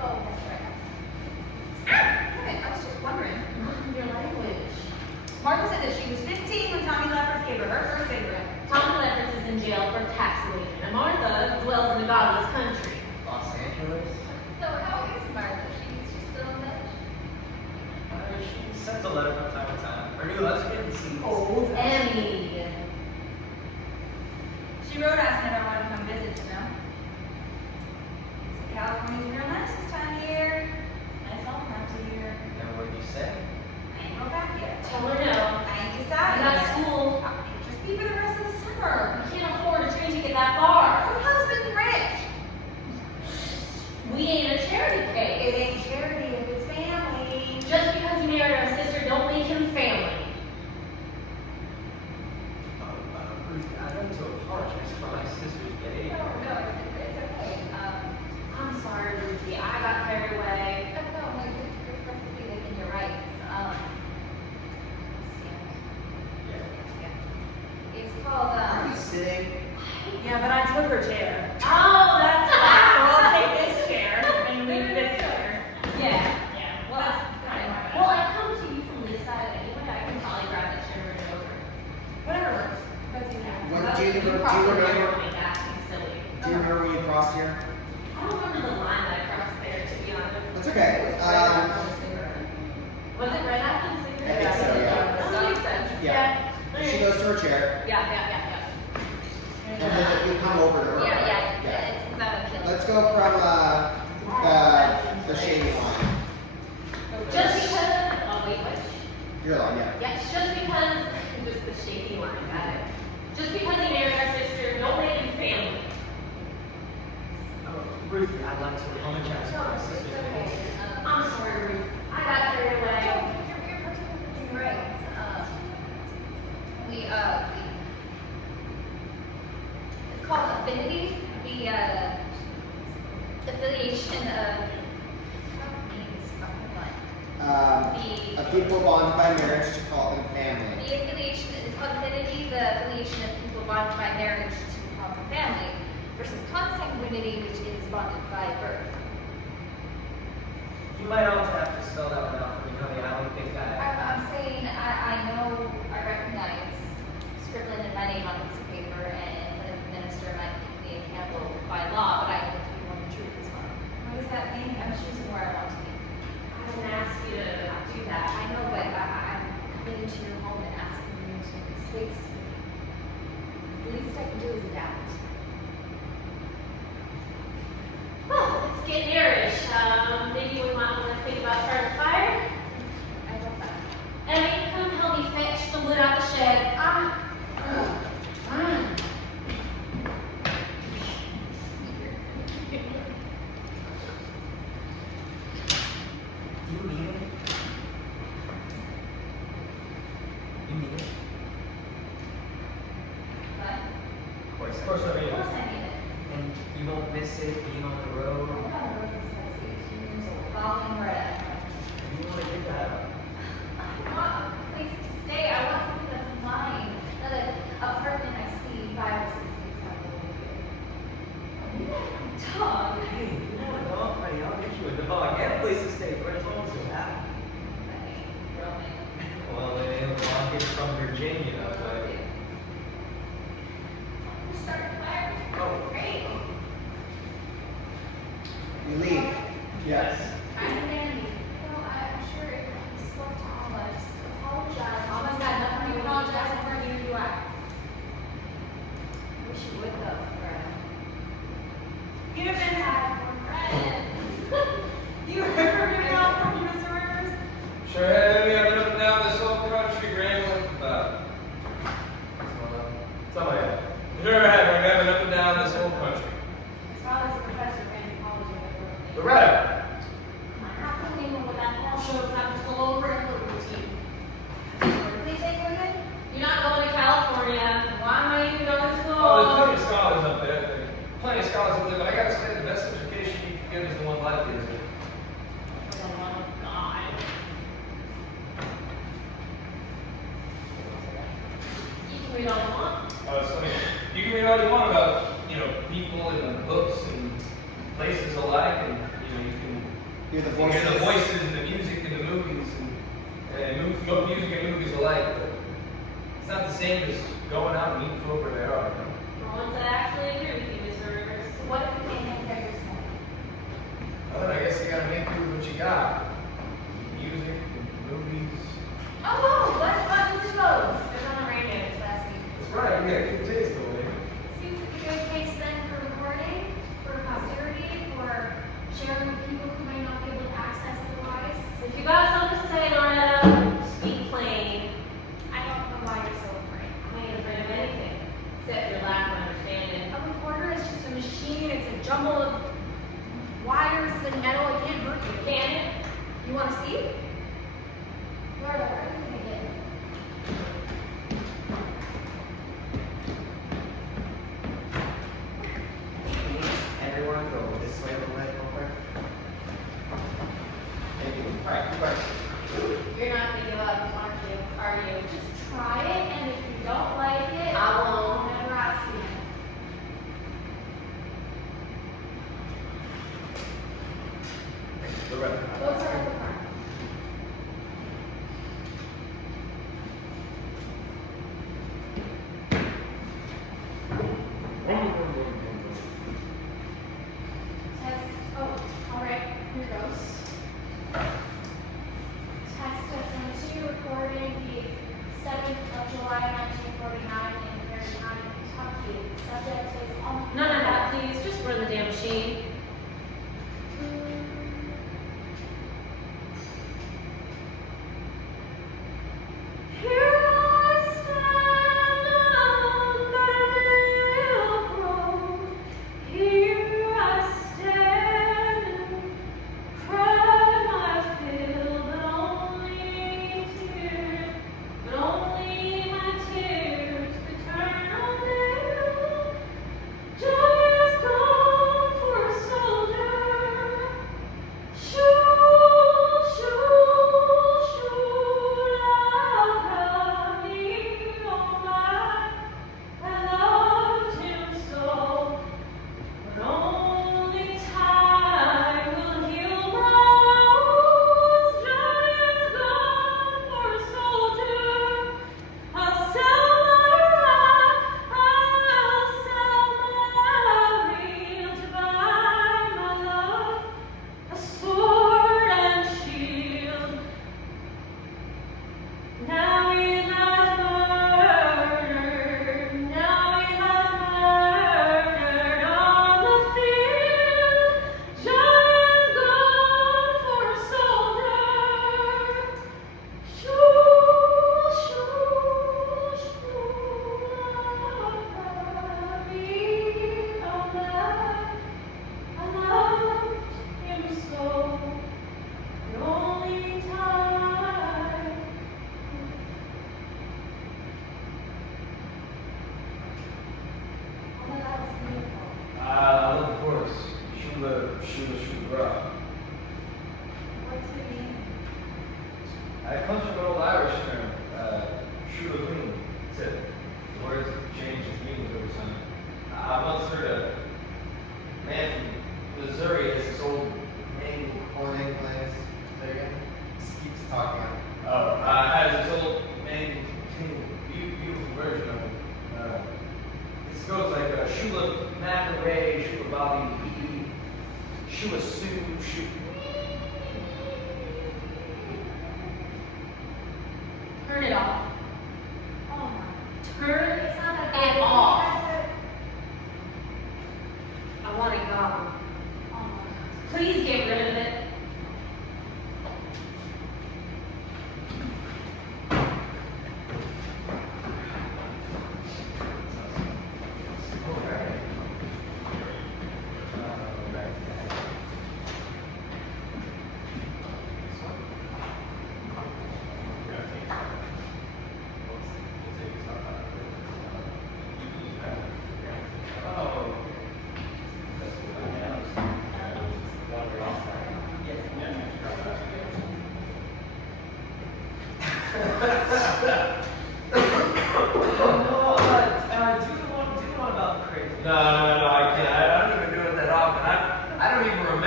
Oh, that's right. I was just wondering. Your language. Martha said that she was 15 when Tommy Leffers gave her her first cigarette. Tommy Leffers is in jail for tax evasion, and Martha dwells in a godless country. Los Angeles? So how is Martha? She's still in bed? She sends a letter from time to time. Her new husband seems. Old Emmy. She wrote asking if I wanted to come visit, you know. So California's real nice this time of year. Nice all time of year. And what did you say? I ain't go back yet. Tell her no. I ain't You decided. got yet. school. Just be for the rest of the summer. You can't afford a train ticket that far. Her husband's rich. We ain't a charity It case. ain't charity if it's family. Just because he married our sister, don't make him family. Ruth, I'd like to apologize for my sister's behavior. No, it's okay. I'm sorry, Ruthie. I got carried away. No, you're perfectly within your rights. It's called, Are you sitting? Yeah, but I took her chair. Oh, that's So why. I'll take this chair and leave this chair. Yeah. Well, well, I come to you from this side anyway. I can probably grab that chair and bring it over. Whatever works. That's easy. What, do you You remember? crossed Do you the line remember? for me, that seems silly. Do you remember when you crossed here? I don't remember the line that I crossed there, to be honest. That's okay. Was it right after the cigarette? I think so, yeah. That makes sense. Yeah. She goes to her chair, Yeah. and then you come over to her. yeah, it's because I'm a kid. Let's go from the shady line. Just because, oh wait, what? Your line, yeah. Yeah, just because, just the shaky line, got it. Just because he married our sister, don't make him family. Ruth, I'd like to apologize for my It's sister's okay. behavior. I'm sorry, Ruth. I got carried away. You're perfectly within your rights. It's called affinity. The affiliation of A people bonded by marriage to call them family. the affiliation is called affinity. The affiliation of people bonded by marriage to call them family, versus consanguinity, which is bonded by birth. You might also have to spell that one out for me, honey. I don't think I'm saying I recognize scribbling in my name on a piece of paper and put a minister might keep me accountable by law, but I know to be one the truth as well. What does that mean? I'm choosing where I want to be. I didn't ask you to do that. I know, but I'm coming into your home and asking you to make space for me. The least I can do is adapt. Well, it's getting nearish. Maybe we might want to think about starting a fire. I love that. Emmy, come help me fetch the wood out the shed. you mean it. You mean it? But, Of course I mean of it. course I need it. And you won't miss it being on the road. I've been on the road since I was 18 years old, following where I You want to get that up. I want a place to stay. I want something that's mine. Not an apartment I see 5 or 6 weeks out of the window. Dog. Hey, you want a dog? Honey, I'll get you a dog and a place to stay. Where's home so happy? Well, it ain't a dog is from Virginia, but. Oh, Great. You leave. Yes. I'm Mandy. No, I'm sure it spoke to Alma. Just apologize. Alma's got nothing to apologize for. Neither do I. Wish you would though, Brad. You have been had. Friends. You remember me now from Mr. Rivers? Sure have. I've been up and down this whole country rambling about. Somebody else. Sure have. I've been up and down this whole country. His father's a professor of anthropology at Berkeley. Loretta. My half of me with that whole show because I'm just all over it with you. Please say we're good. You're not going to California. Why am I even going to school? Oh, there's plenty of scholars up there. Plenty of scholars up there, but I gotta say the best education you can get is the one like this. For the love of God. You can read all you want. So, I mean, you can read all you want about, people and books and places alike, and, you can Hear the You voices. hear the voices and the music in the movies music and movies alike, but it's not the same as going out and meeting folk where they are. For once, I actually agree with you, Mr. Rivers. So what if we can't take care of yourself? Well, then I guess you gotta make do with what you got. Music, movies. Oh, no, let's watch the shows. They're on the radio this last week. That's right, you got good taste over there. Seems like a good case then for recording, for posterity, for sharing with people who may not be able to access otherwise. If you got something to say, Loretta, speak plain. I don't know why you're so afraid. I ain't afraid of anything, except your lack of understanding. A recorder is just a machine. It's a jumble of wires and metal. It can't hurt you. Can it? You want to see? Where are you going to get it? Everyone go this way a little bit, real quick. Thank you. All right, question. You're not going to give up, are you? Just try it, and if you don't like it, I won't. I'll never ask you. Loretta. Go start with the car. Test. Oh, all right. Here goes. Test test 1 2. Recording the 7th of July, 1949, in Perrytown, Kentucky. Subject is None of that, please. Just run the damn machine. Here I stand on the railroad. Here I stand and cry my fill, but only my tears could turn on them. Joy is gone for a soldier. Shoo, shoo, shoo, love me, oh my. I loved him so, but only time will heal my wounds. Joy is gone for a soldier. I'll sell my rock, I'll sell my reel to buy my love, a sword and shield. Now he lies murdered, now he lies murdered on the field. Joy is gone for a soldier. Shoo, shoo, shoo, love me, oh my. I loved him so, but only time. Oh, that was beautiful. I love the chorus. Shula, shula, shula. What's it mean? It comes from an old Irish term, shula queen. Said the words change its meanings over time. I once heard a man from Missouri has this old name. Recording place. There you go. Just keeps talking. Has this old name, beautiful version of it. This goes like shula macaray, shula bobby, shula sue, shula. Turn it off. Oh my. Turn It's not that it bad. off. I want it gone. Oh my. Please get rid of it. Oh.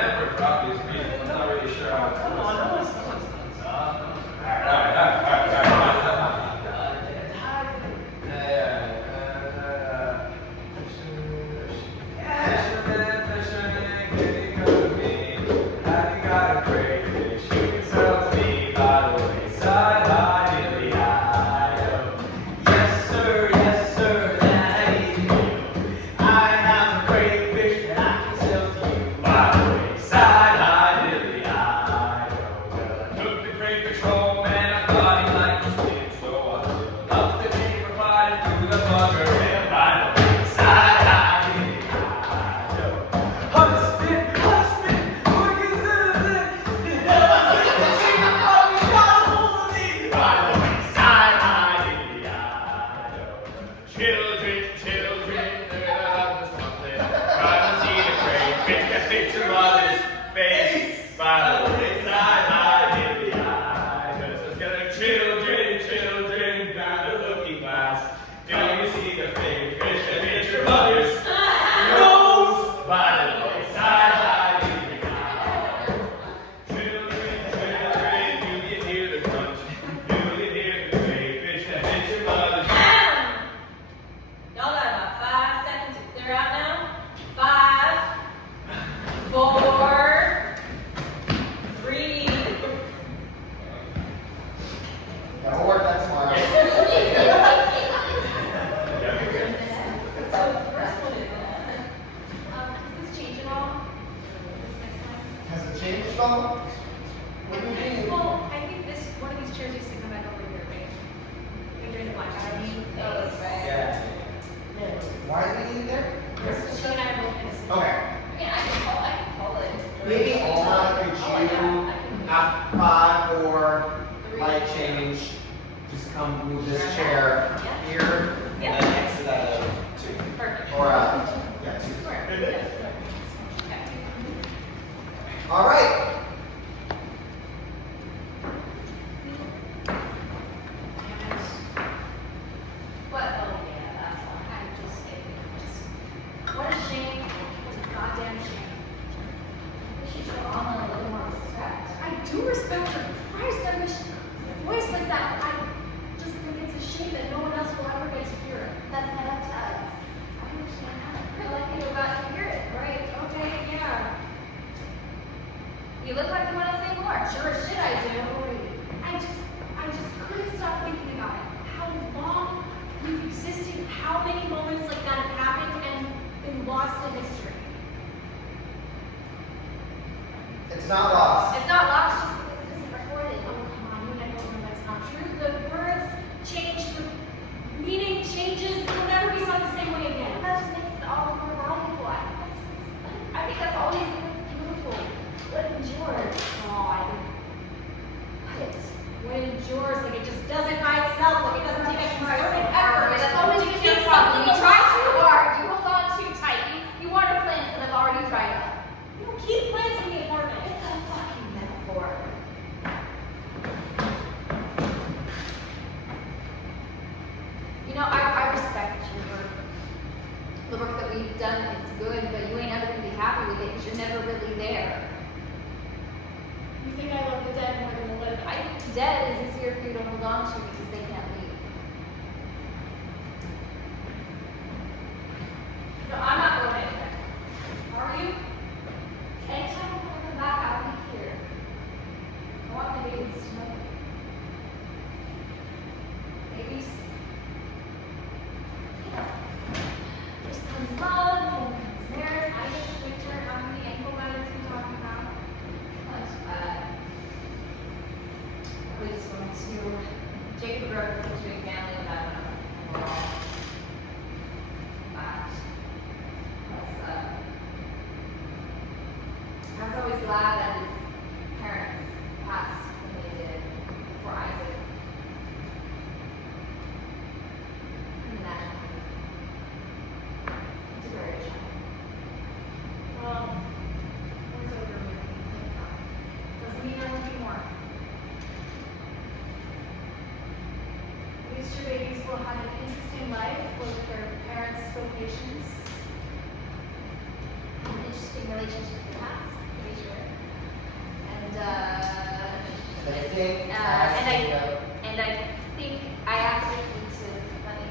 member for obvious reasons. I'm not really sure how it Come goes. on, no one's tough. Fisherman, can you come to me? Have you got a crayfish? You can sell to me by the wayside. Hi, dilly, hi, Yes, sir, that I need you. I have a crayfish that I can sell to you. by the wayside. Hi, dilly, hi, well, I took the crayfish home and I thought he liked to swim, so I filled up the paper pot and threw the bugger in by the wayside. Hi, dilly, hi, Husband, look at this. by the wayside. Hi, dilly, hi, children, there's something. Try to see the crayfish that fits your mother's face by the wayside. Hi, dilly, hi, just together, children, down the looking glass. Do you see the crayfish that fits your mother's nose by the wayside? Hi, dilly, hi. Children, do you hear the crunch? Do you hear the crayfish that fits your mother's Y'all got about 5 seconds to clear out now. 5, 4, 3. Yeah, we'll work that tomorrow. So the first one is, does this change at all? This next time? Has it changed at all? What do you mean? Well, I think this, one of these chairs used to come back over here, right? Like during the black I hour. mean, those, right? Yeah. Why do we need it there? She and I are both innocent. Okay. Yeah, I can call it. Maybe Alma, could you, after 5 or light change, just come move this chair Yeah. here Yeah. and then next to that 2. Perfect. Or, yeah, 2. Square. Okay. All right. What? Oh, yeah, that's all. I just what a shame. What a goddamn shame. We should show Alma a little more respect. I do respect her. Christ, I wish a voice like that. I just think it's a shame that no one else will ever get to hear it. That's not up to us. I understand that. We're lucky to about to hear it. Right? Okay, yeah. You look like you want to say more. Sure as shit I do. I just couldn't stop thinking about it. How long we've existed, how many moments like that have happened and been lost to history. It's not lost. It's not lost just because it isn't recorded. Oh, come on, you know that's not true. The words change, the meaning changes, it'll never be sung the same way again. That just makes it all more valuable. I think that's always what's beautiful. What endures. Oh, what endures, like it just does it by itself, like it doesn't take a concerted effort. That's always to been keep your problem. something You try alive. too hard. You hold on too tight. You water plants that have already dried up. You keep planting the apartment. It's a fucking metaphor. You know, I respect your work. The work that we've done, it's good, but you ain't ever gonna be happy with it because you're never really there. You think I love the dead more than the living? I think dead is easier for you to hold on to because they can't leave. No, I'm not going anywhere. Are you? Anytime I want to come back, I'll be here. I want my babies to know. Babies. First comes love, then comes marriage. I get the picture. How many ankle biters we talking about? We just went to Jacob Road to a family without a wall. I was always glad that his parents passed when they did for Isaac. And that it's a very child. Well, where's over here? Doesn't mean there won't be more. At least your babies will have an interesting life with their parents' vocations. An interesting relationship with the past. pink And I think I asked Ricky to let me,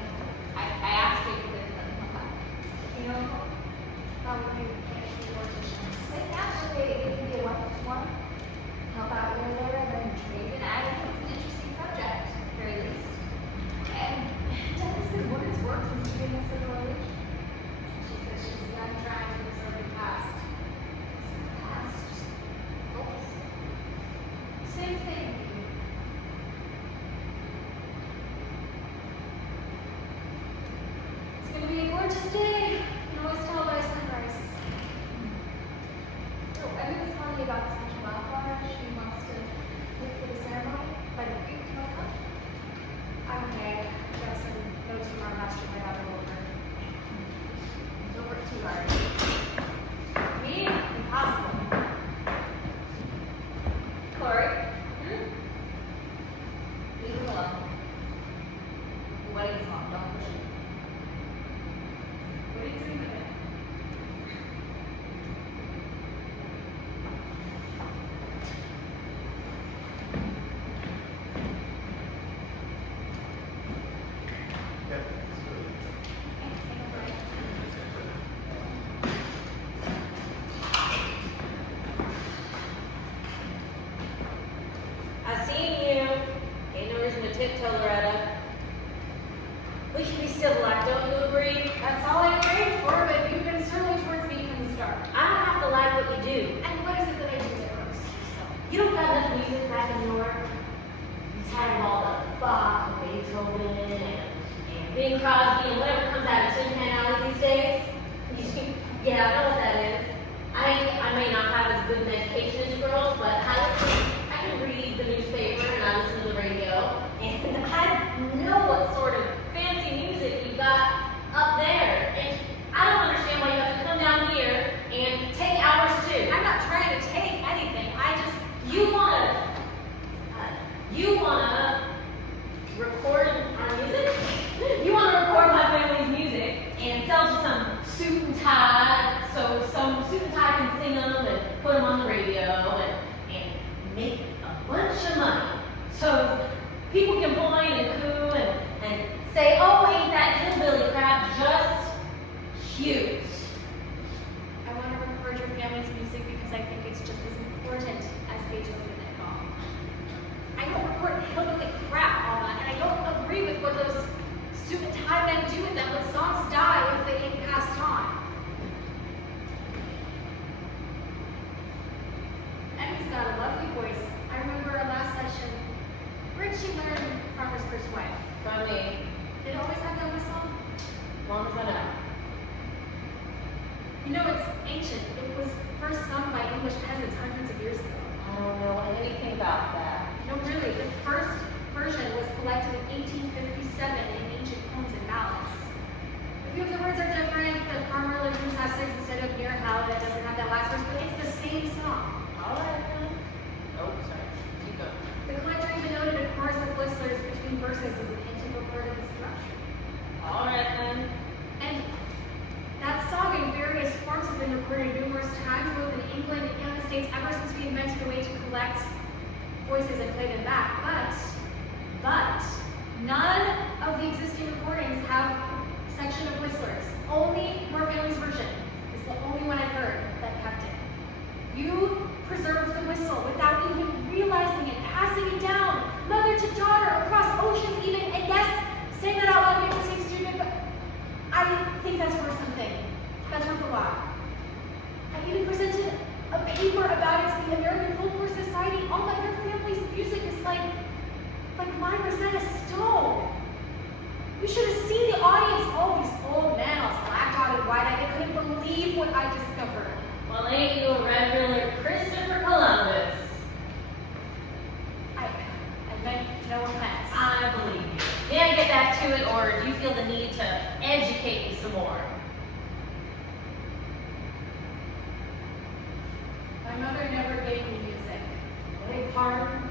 I asked Ricky to let me come back. You know, probably can't be morticians. But actually, it can be a 1-to-1. Help out here and there, and then trade. And I think it's an interesting subject, at the very least. And Dennis been women's work since the beginning of civilization. She says she's done trying to preserve the past. Past, just goals. Same thing. It's gonna be a gorgeous day. You can always tell by sunrise. Oh, Emma was telling me about this natural wildflower she wants to pick for the ceremony by the creek. Do you want to come? I'm okay. I've got some notes from our master my daughter will learn. Don't work too hard. Me? Impossible. Corey? Leave him alone. The wedding's long, don't push it. What are you dreaming of? I seen you. Ain't no reason to tiptoe, Loretta. We should be civilized, don't you agree? That's all I prayed for, but you've been sterling towards me from the start. I don't have to like what you do. And what is it that I do that hurts so? You don't got enough music back in New York. You tired of all the Bach and Beethoven and Bing Crosby and whatever comes out of Tin Pan Alley these days. Yeah, I know what that is. I may not have as good an education as you girls, but I can read the newspaper and I listen to the radio, and I know what sort of fancy music you got up there. And I don't understand why you have to come down here and take hours too. I'm not trying to take anything. I just You wanna record our music? You wanna record my family's music and sell to some suit and tie, so some suit and tie can sing them and put them on the radio and make a bunch of money. So people can point and coo and say, oh, ain't that hillbilly crap just huge? I want to record your family's music because I think it's just as important as Beethoven and Bach. I don't record hillbilly crap, all that, and I don't agree with what those suit and tie men do with them when songs die if they ain't passed on. Emmy's got a lovely voice. I remember our last session. Where did she learn Farmer's First Wife? From me, Did it always have that whistle? as long as I know. You know, it's ancient. It was first sung by English peasants hundreds of years ago. I don't know anything about that. No, really, the first version was collected in 1857 in ancient poems and ballads. A few of the words are different. The farmer lives in Sussex instead of near Hell. That doesn't have that last verse, but it's the same song. All right, then. Oh, sorry. Keep going. The collector even noted a chorus of whistlers between verses as an integral part of the structure. All right, then. And that song in various forms has been recorded numerous times, both in England and the States, ever since we invented a way to collect voices and play them back. But none of the existing recordings have a section of whistlers. Only Your Family's version is the only one I've heard that kept it. You preserved the whistle without even realizing it, passing it down, mother to daughter, across oceans even, and yes, saying that out loud makes me seem stupid, but I think that's worth something. That's worth a lot. I even presented a paper about it to the American Folklore Society. All my Your Family's music is like my Rosetta Stone. You should have seen the audience. All these old men all slack-jawed and wide-eyed. They couldn't believe what I discovered. Well, ain't you a regular Christopher Columbus? I meant no offense. I believe you. May I get back to it, or do you feel the need to educate me some more? My mother never gave me music. Beg pardon?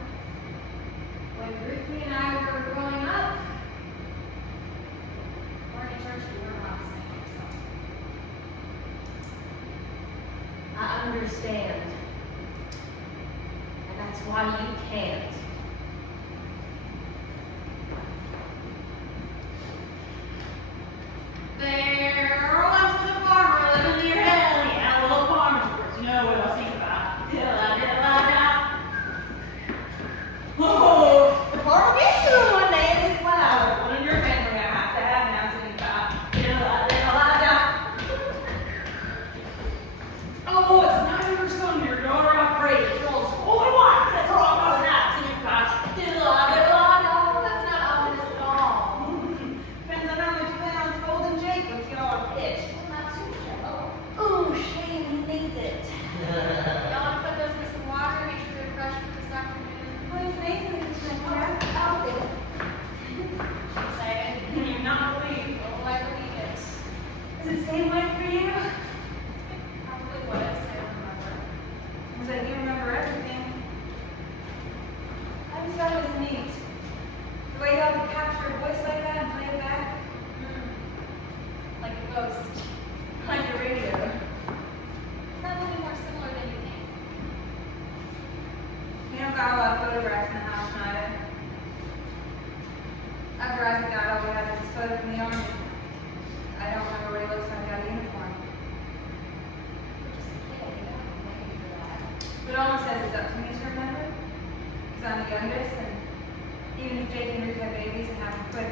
When Ruthie and I were growing up, we're in church, we weren't allowed to sing, so. I understand. And that's why you can't. got a lot of photographs in the house, Schneider. After Isaac died, all we had was his photo from the army. I don't remember what he looks like out of uniform. But all it says is up to me to remember. Because I'm the youngest, and even if Jake and Ruth have babies and have them quick,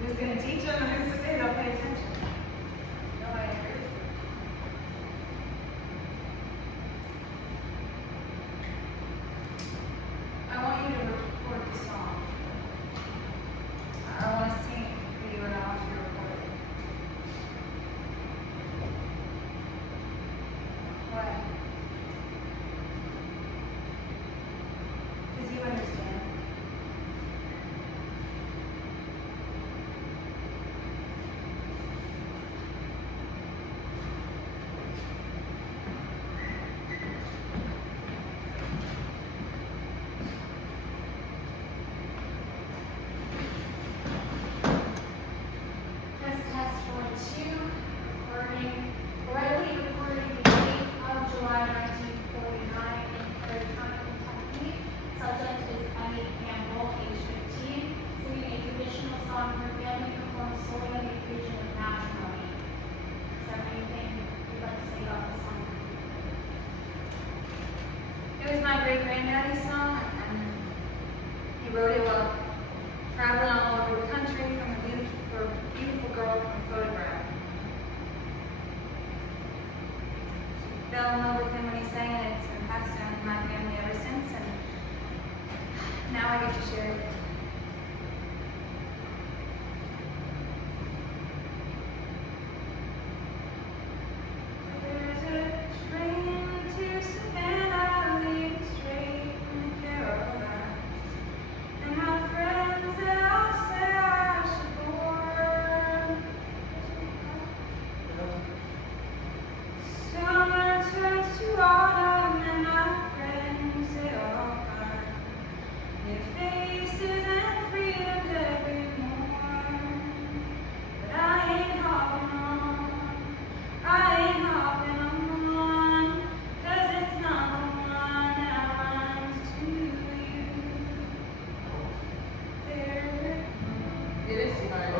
who's going to teach them and who's to say they'll pay attention? No, I agree with you. I want you to record the song. I want to sing it for you and I want you to record it. Why? Because you understand. Test 1, 2, recording, Riley recording the 8th of July 1949 in Perry County, Kentucky. Subject is Annie Campbell, age 15, singing a traditional song for family performed solely on the occasion of matrimony. Is there anything you'd like to say about this song? It was my great-granddaddy's song, and he wrote it while traveling all over the country from a beautiful girl from a photograph. Fell in love with him when he sang it. It's been passed down in my family ever since, and now I get to share it. There's a train to Savannah leaving straight from the Carolinas, and my friends they all say I should board. Summer turns to autumn, and my friends they all find new faces and freedoms every morn. But I ain't hopping on. I ain't hopping on, 'cause it's not the one that runs to you. There. It is too hard.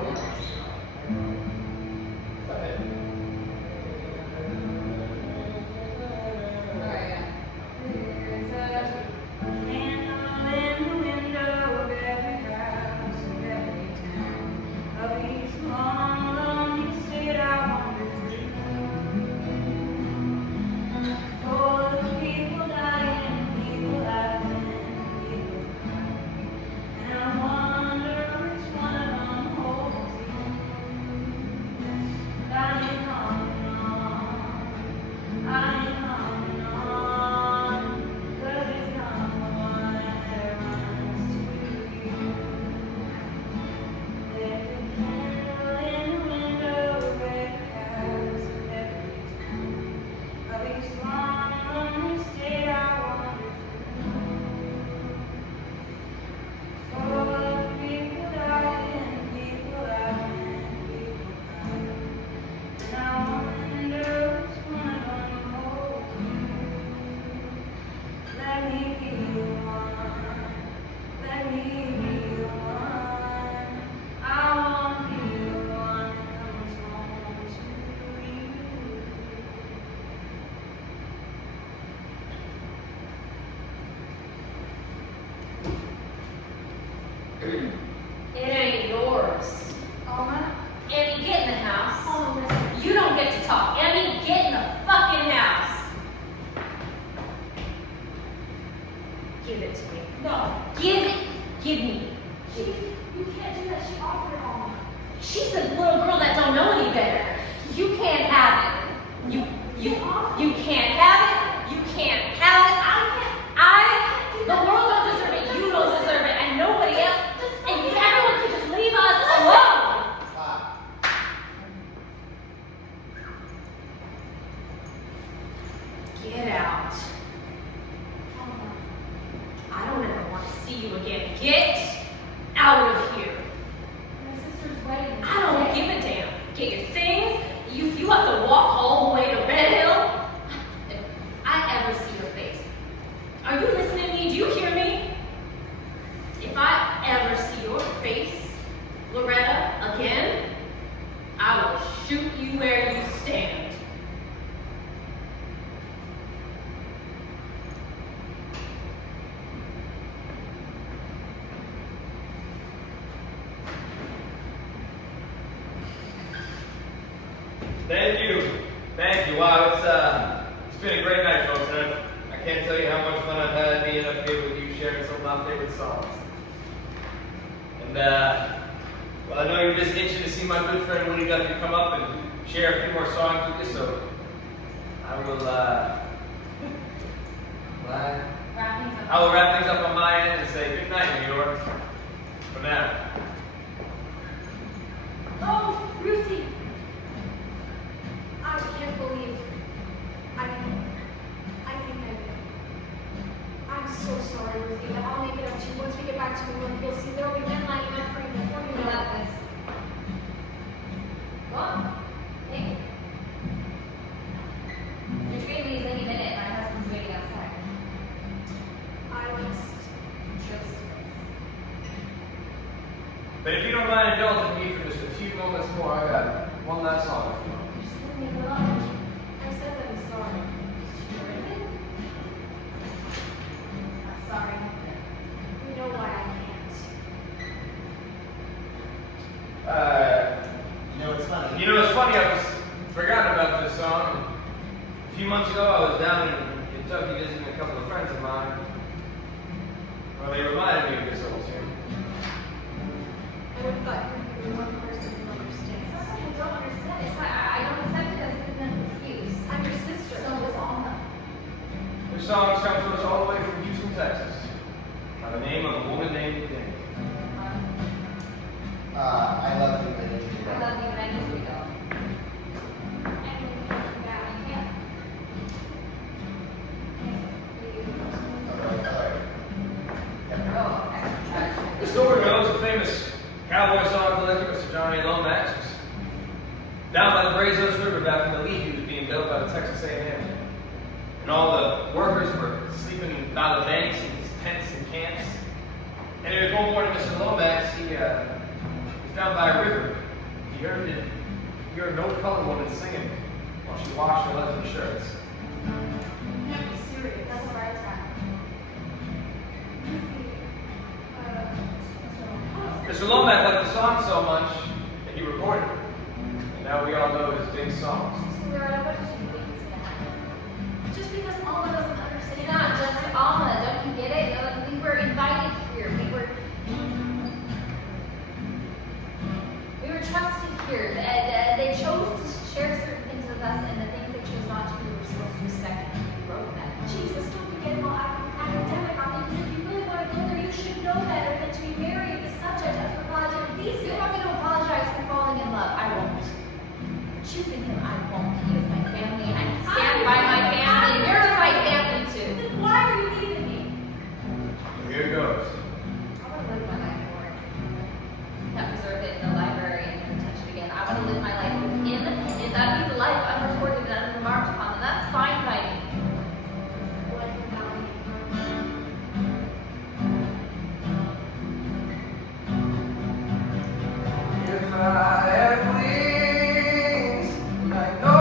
There's a candle in the window of every house of every town of each long, lonely state I wander through. Full of people dying, people laughing, people crying, and I wonder which one of them holds you. I ain't hopping on, I ain't hopping on, 'cause it's not the one that runs to you. There's a candle in the window of every house of every town of each long, lonely state I wander through. Full of people dying, people laughing, people crying, and I wonder which one of them holds you. Let me be the one. Let me be the one. I wanna be the one that comes home to you. It ain't yours. Alma, Annie, get in the house. Oh, listen. You don't get to talk. Annie, get in the fucking house. Give it to me. No. Give it. Give me. You can't do that. She offered it all. She's a little girl that don't know any better. You can't have it. You can't have it. You can't have it. The world don't deserve it. You don't deserve it. And nobody else. And everyone can just leave us alone. Stop. Get out. I don't ever want to see you again. Get out of here. My sister's wedding. I don't give a damn. Get your things. If you have to walk all the way to Red Hill, if I ever see your face, are you listening? wow, it's been a great night, folks, and I can't tell you how much fun I've had being up here with you, sharing some of my favorite songs. And well, I know you're just itching to see my good friend Woody Duffy come up and share a few more songs with you, so I will wrap things up on my end and say good night, New York. For now. Oh, Ruthie! I can't believe. I think I did. I'm so sorry, Ruthie, but I'll make it up to you. Once we get back to New York, you'll see there'll be men lining up for you before you know it. Well, hey. Your train leaves any minute. My husband's waiting outside. I just. But if you don't mind indulging me for just a few moments more, I got one last song. Just let me go. I said that I'm sorry. I'm sorry. You know why I can't. It's funny. It's funny, I forgot about this song. A few months ago, I was down in Kentucky visiting a couple of friends of mine. Well, they reminded me of this old tune. I would have thought you were the one person who understands. I don't understand. It's like I don't accept it as a good enough excuse. I'm your sister. So is Alma. This song comes to us all the way from Houston, Texas, by the name of a woman named Dane. I love you, but I need you to go. I love you, but I need you to go. Oh, okay. The story goes the famous cowboy song collector, Mr. Johnny Lomax, was down by the Brazos River back when the Levee was being built by the Texas A&M. And all the workers were sleeping by the banks in his tents and camps. And there was one morning, Mr. Lomax, he was down by a river. He heard a no-color woman singing while she washed her leather shirts. You can't be serious. That's a right time. Mr. Lomax liked the song so much that he recorded it. And now we all know his big songs. Cinderella, what did you think was going to happen? Just because Alma doesn't understand. It's not just Alma, don't you get it? We were invited here. We were trusted here. They chose to share certain things with us, and the things they chose not to, we were supposed to respect and we broke that. Jesus, don't forget about academic on it. If you really want to go there, you should know better than to be married the subject of her project If you thesis. want me to apologize for falling in love, I won't. Choosing him, I won't. He is my family, and I stand by my family. You're my family too. Then why are you leaving me? Here it goes. I want to live my life for it. Not preserve it in the library and never touch it again. I want to live my life with him. If that means a life unrecorded and unremarked upon, then that's fine by me. Life without me. If I had wings like no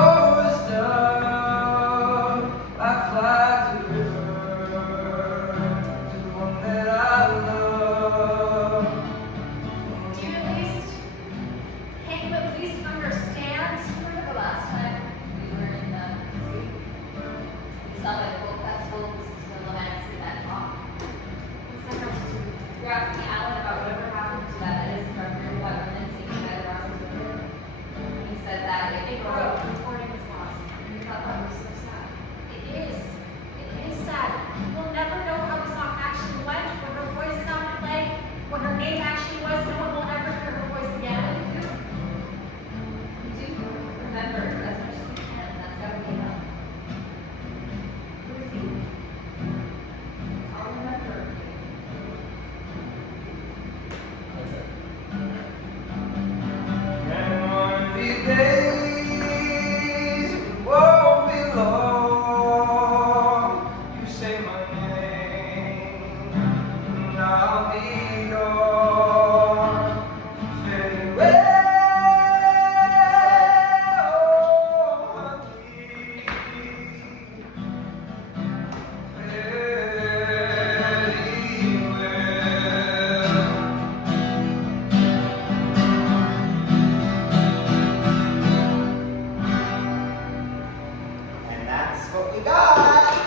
we got.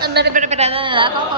No, no, no, no, no.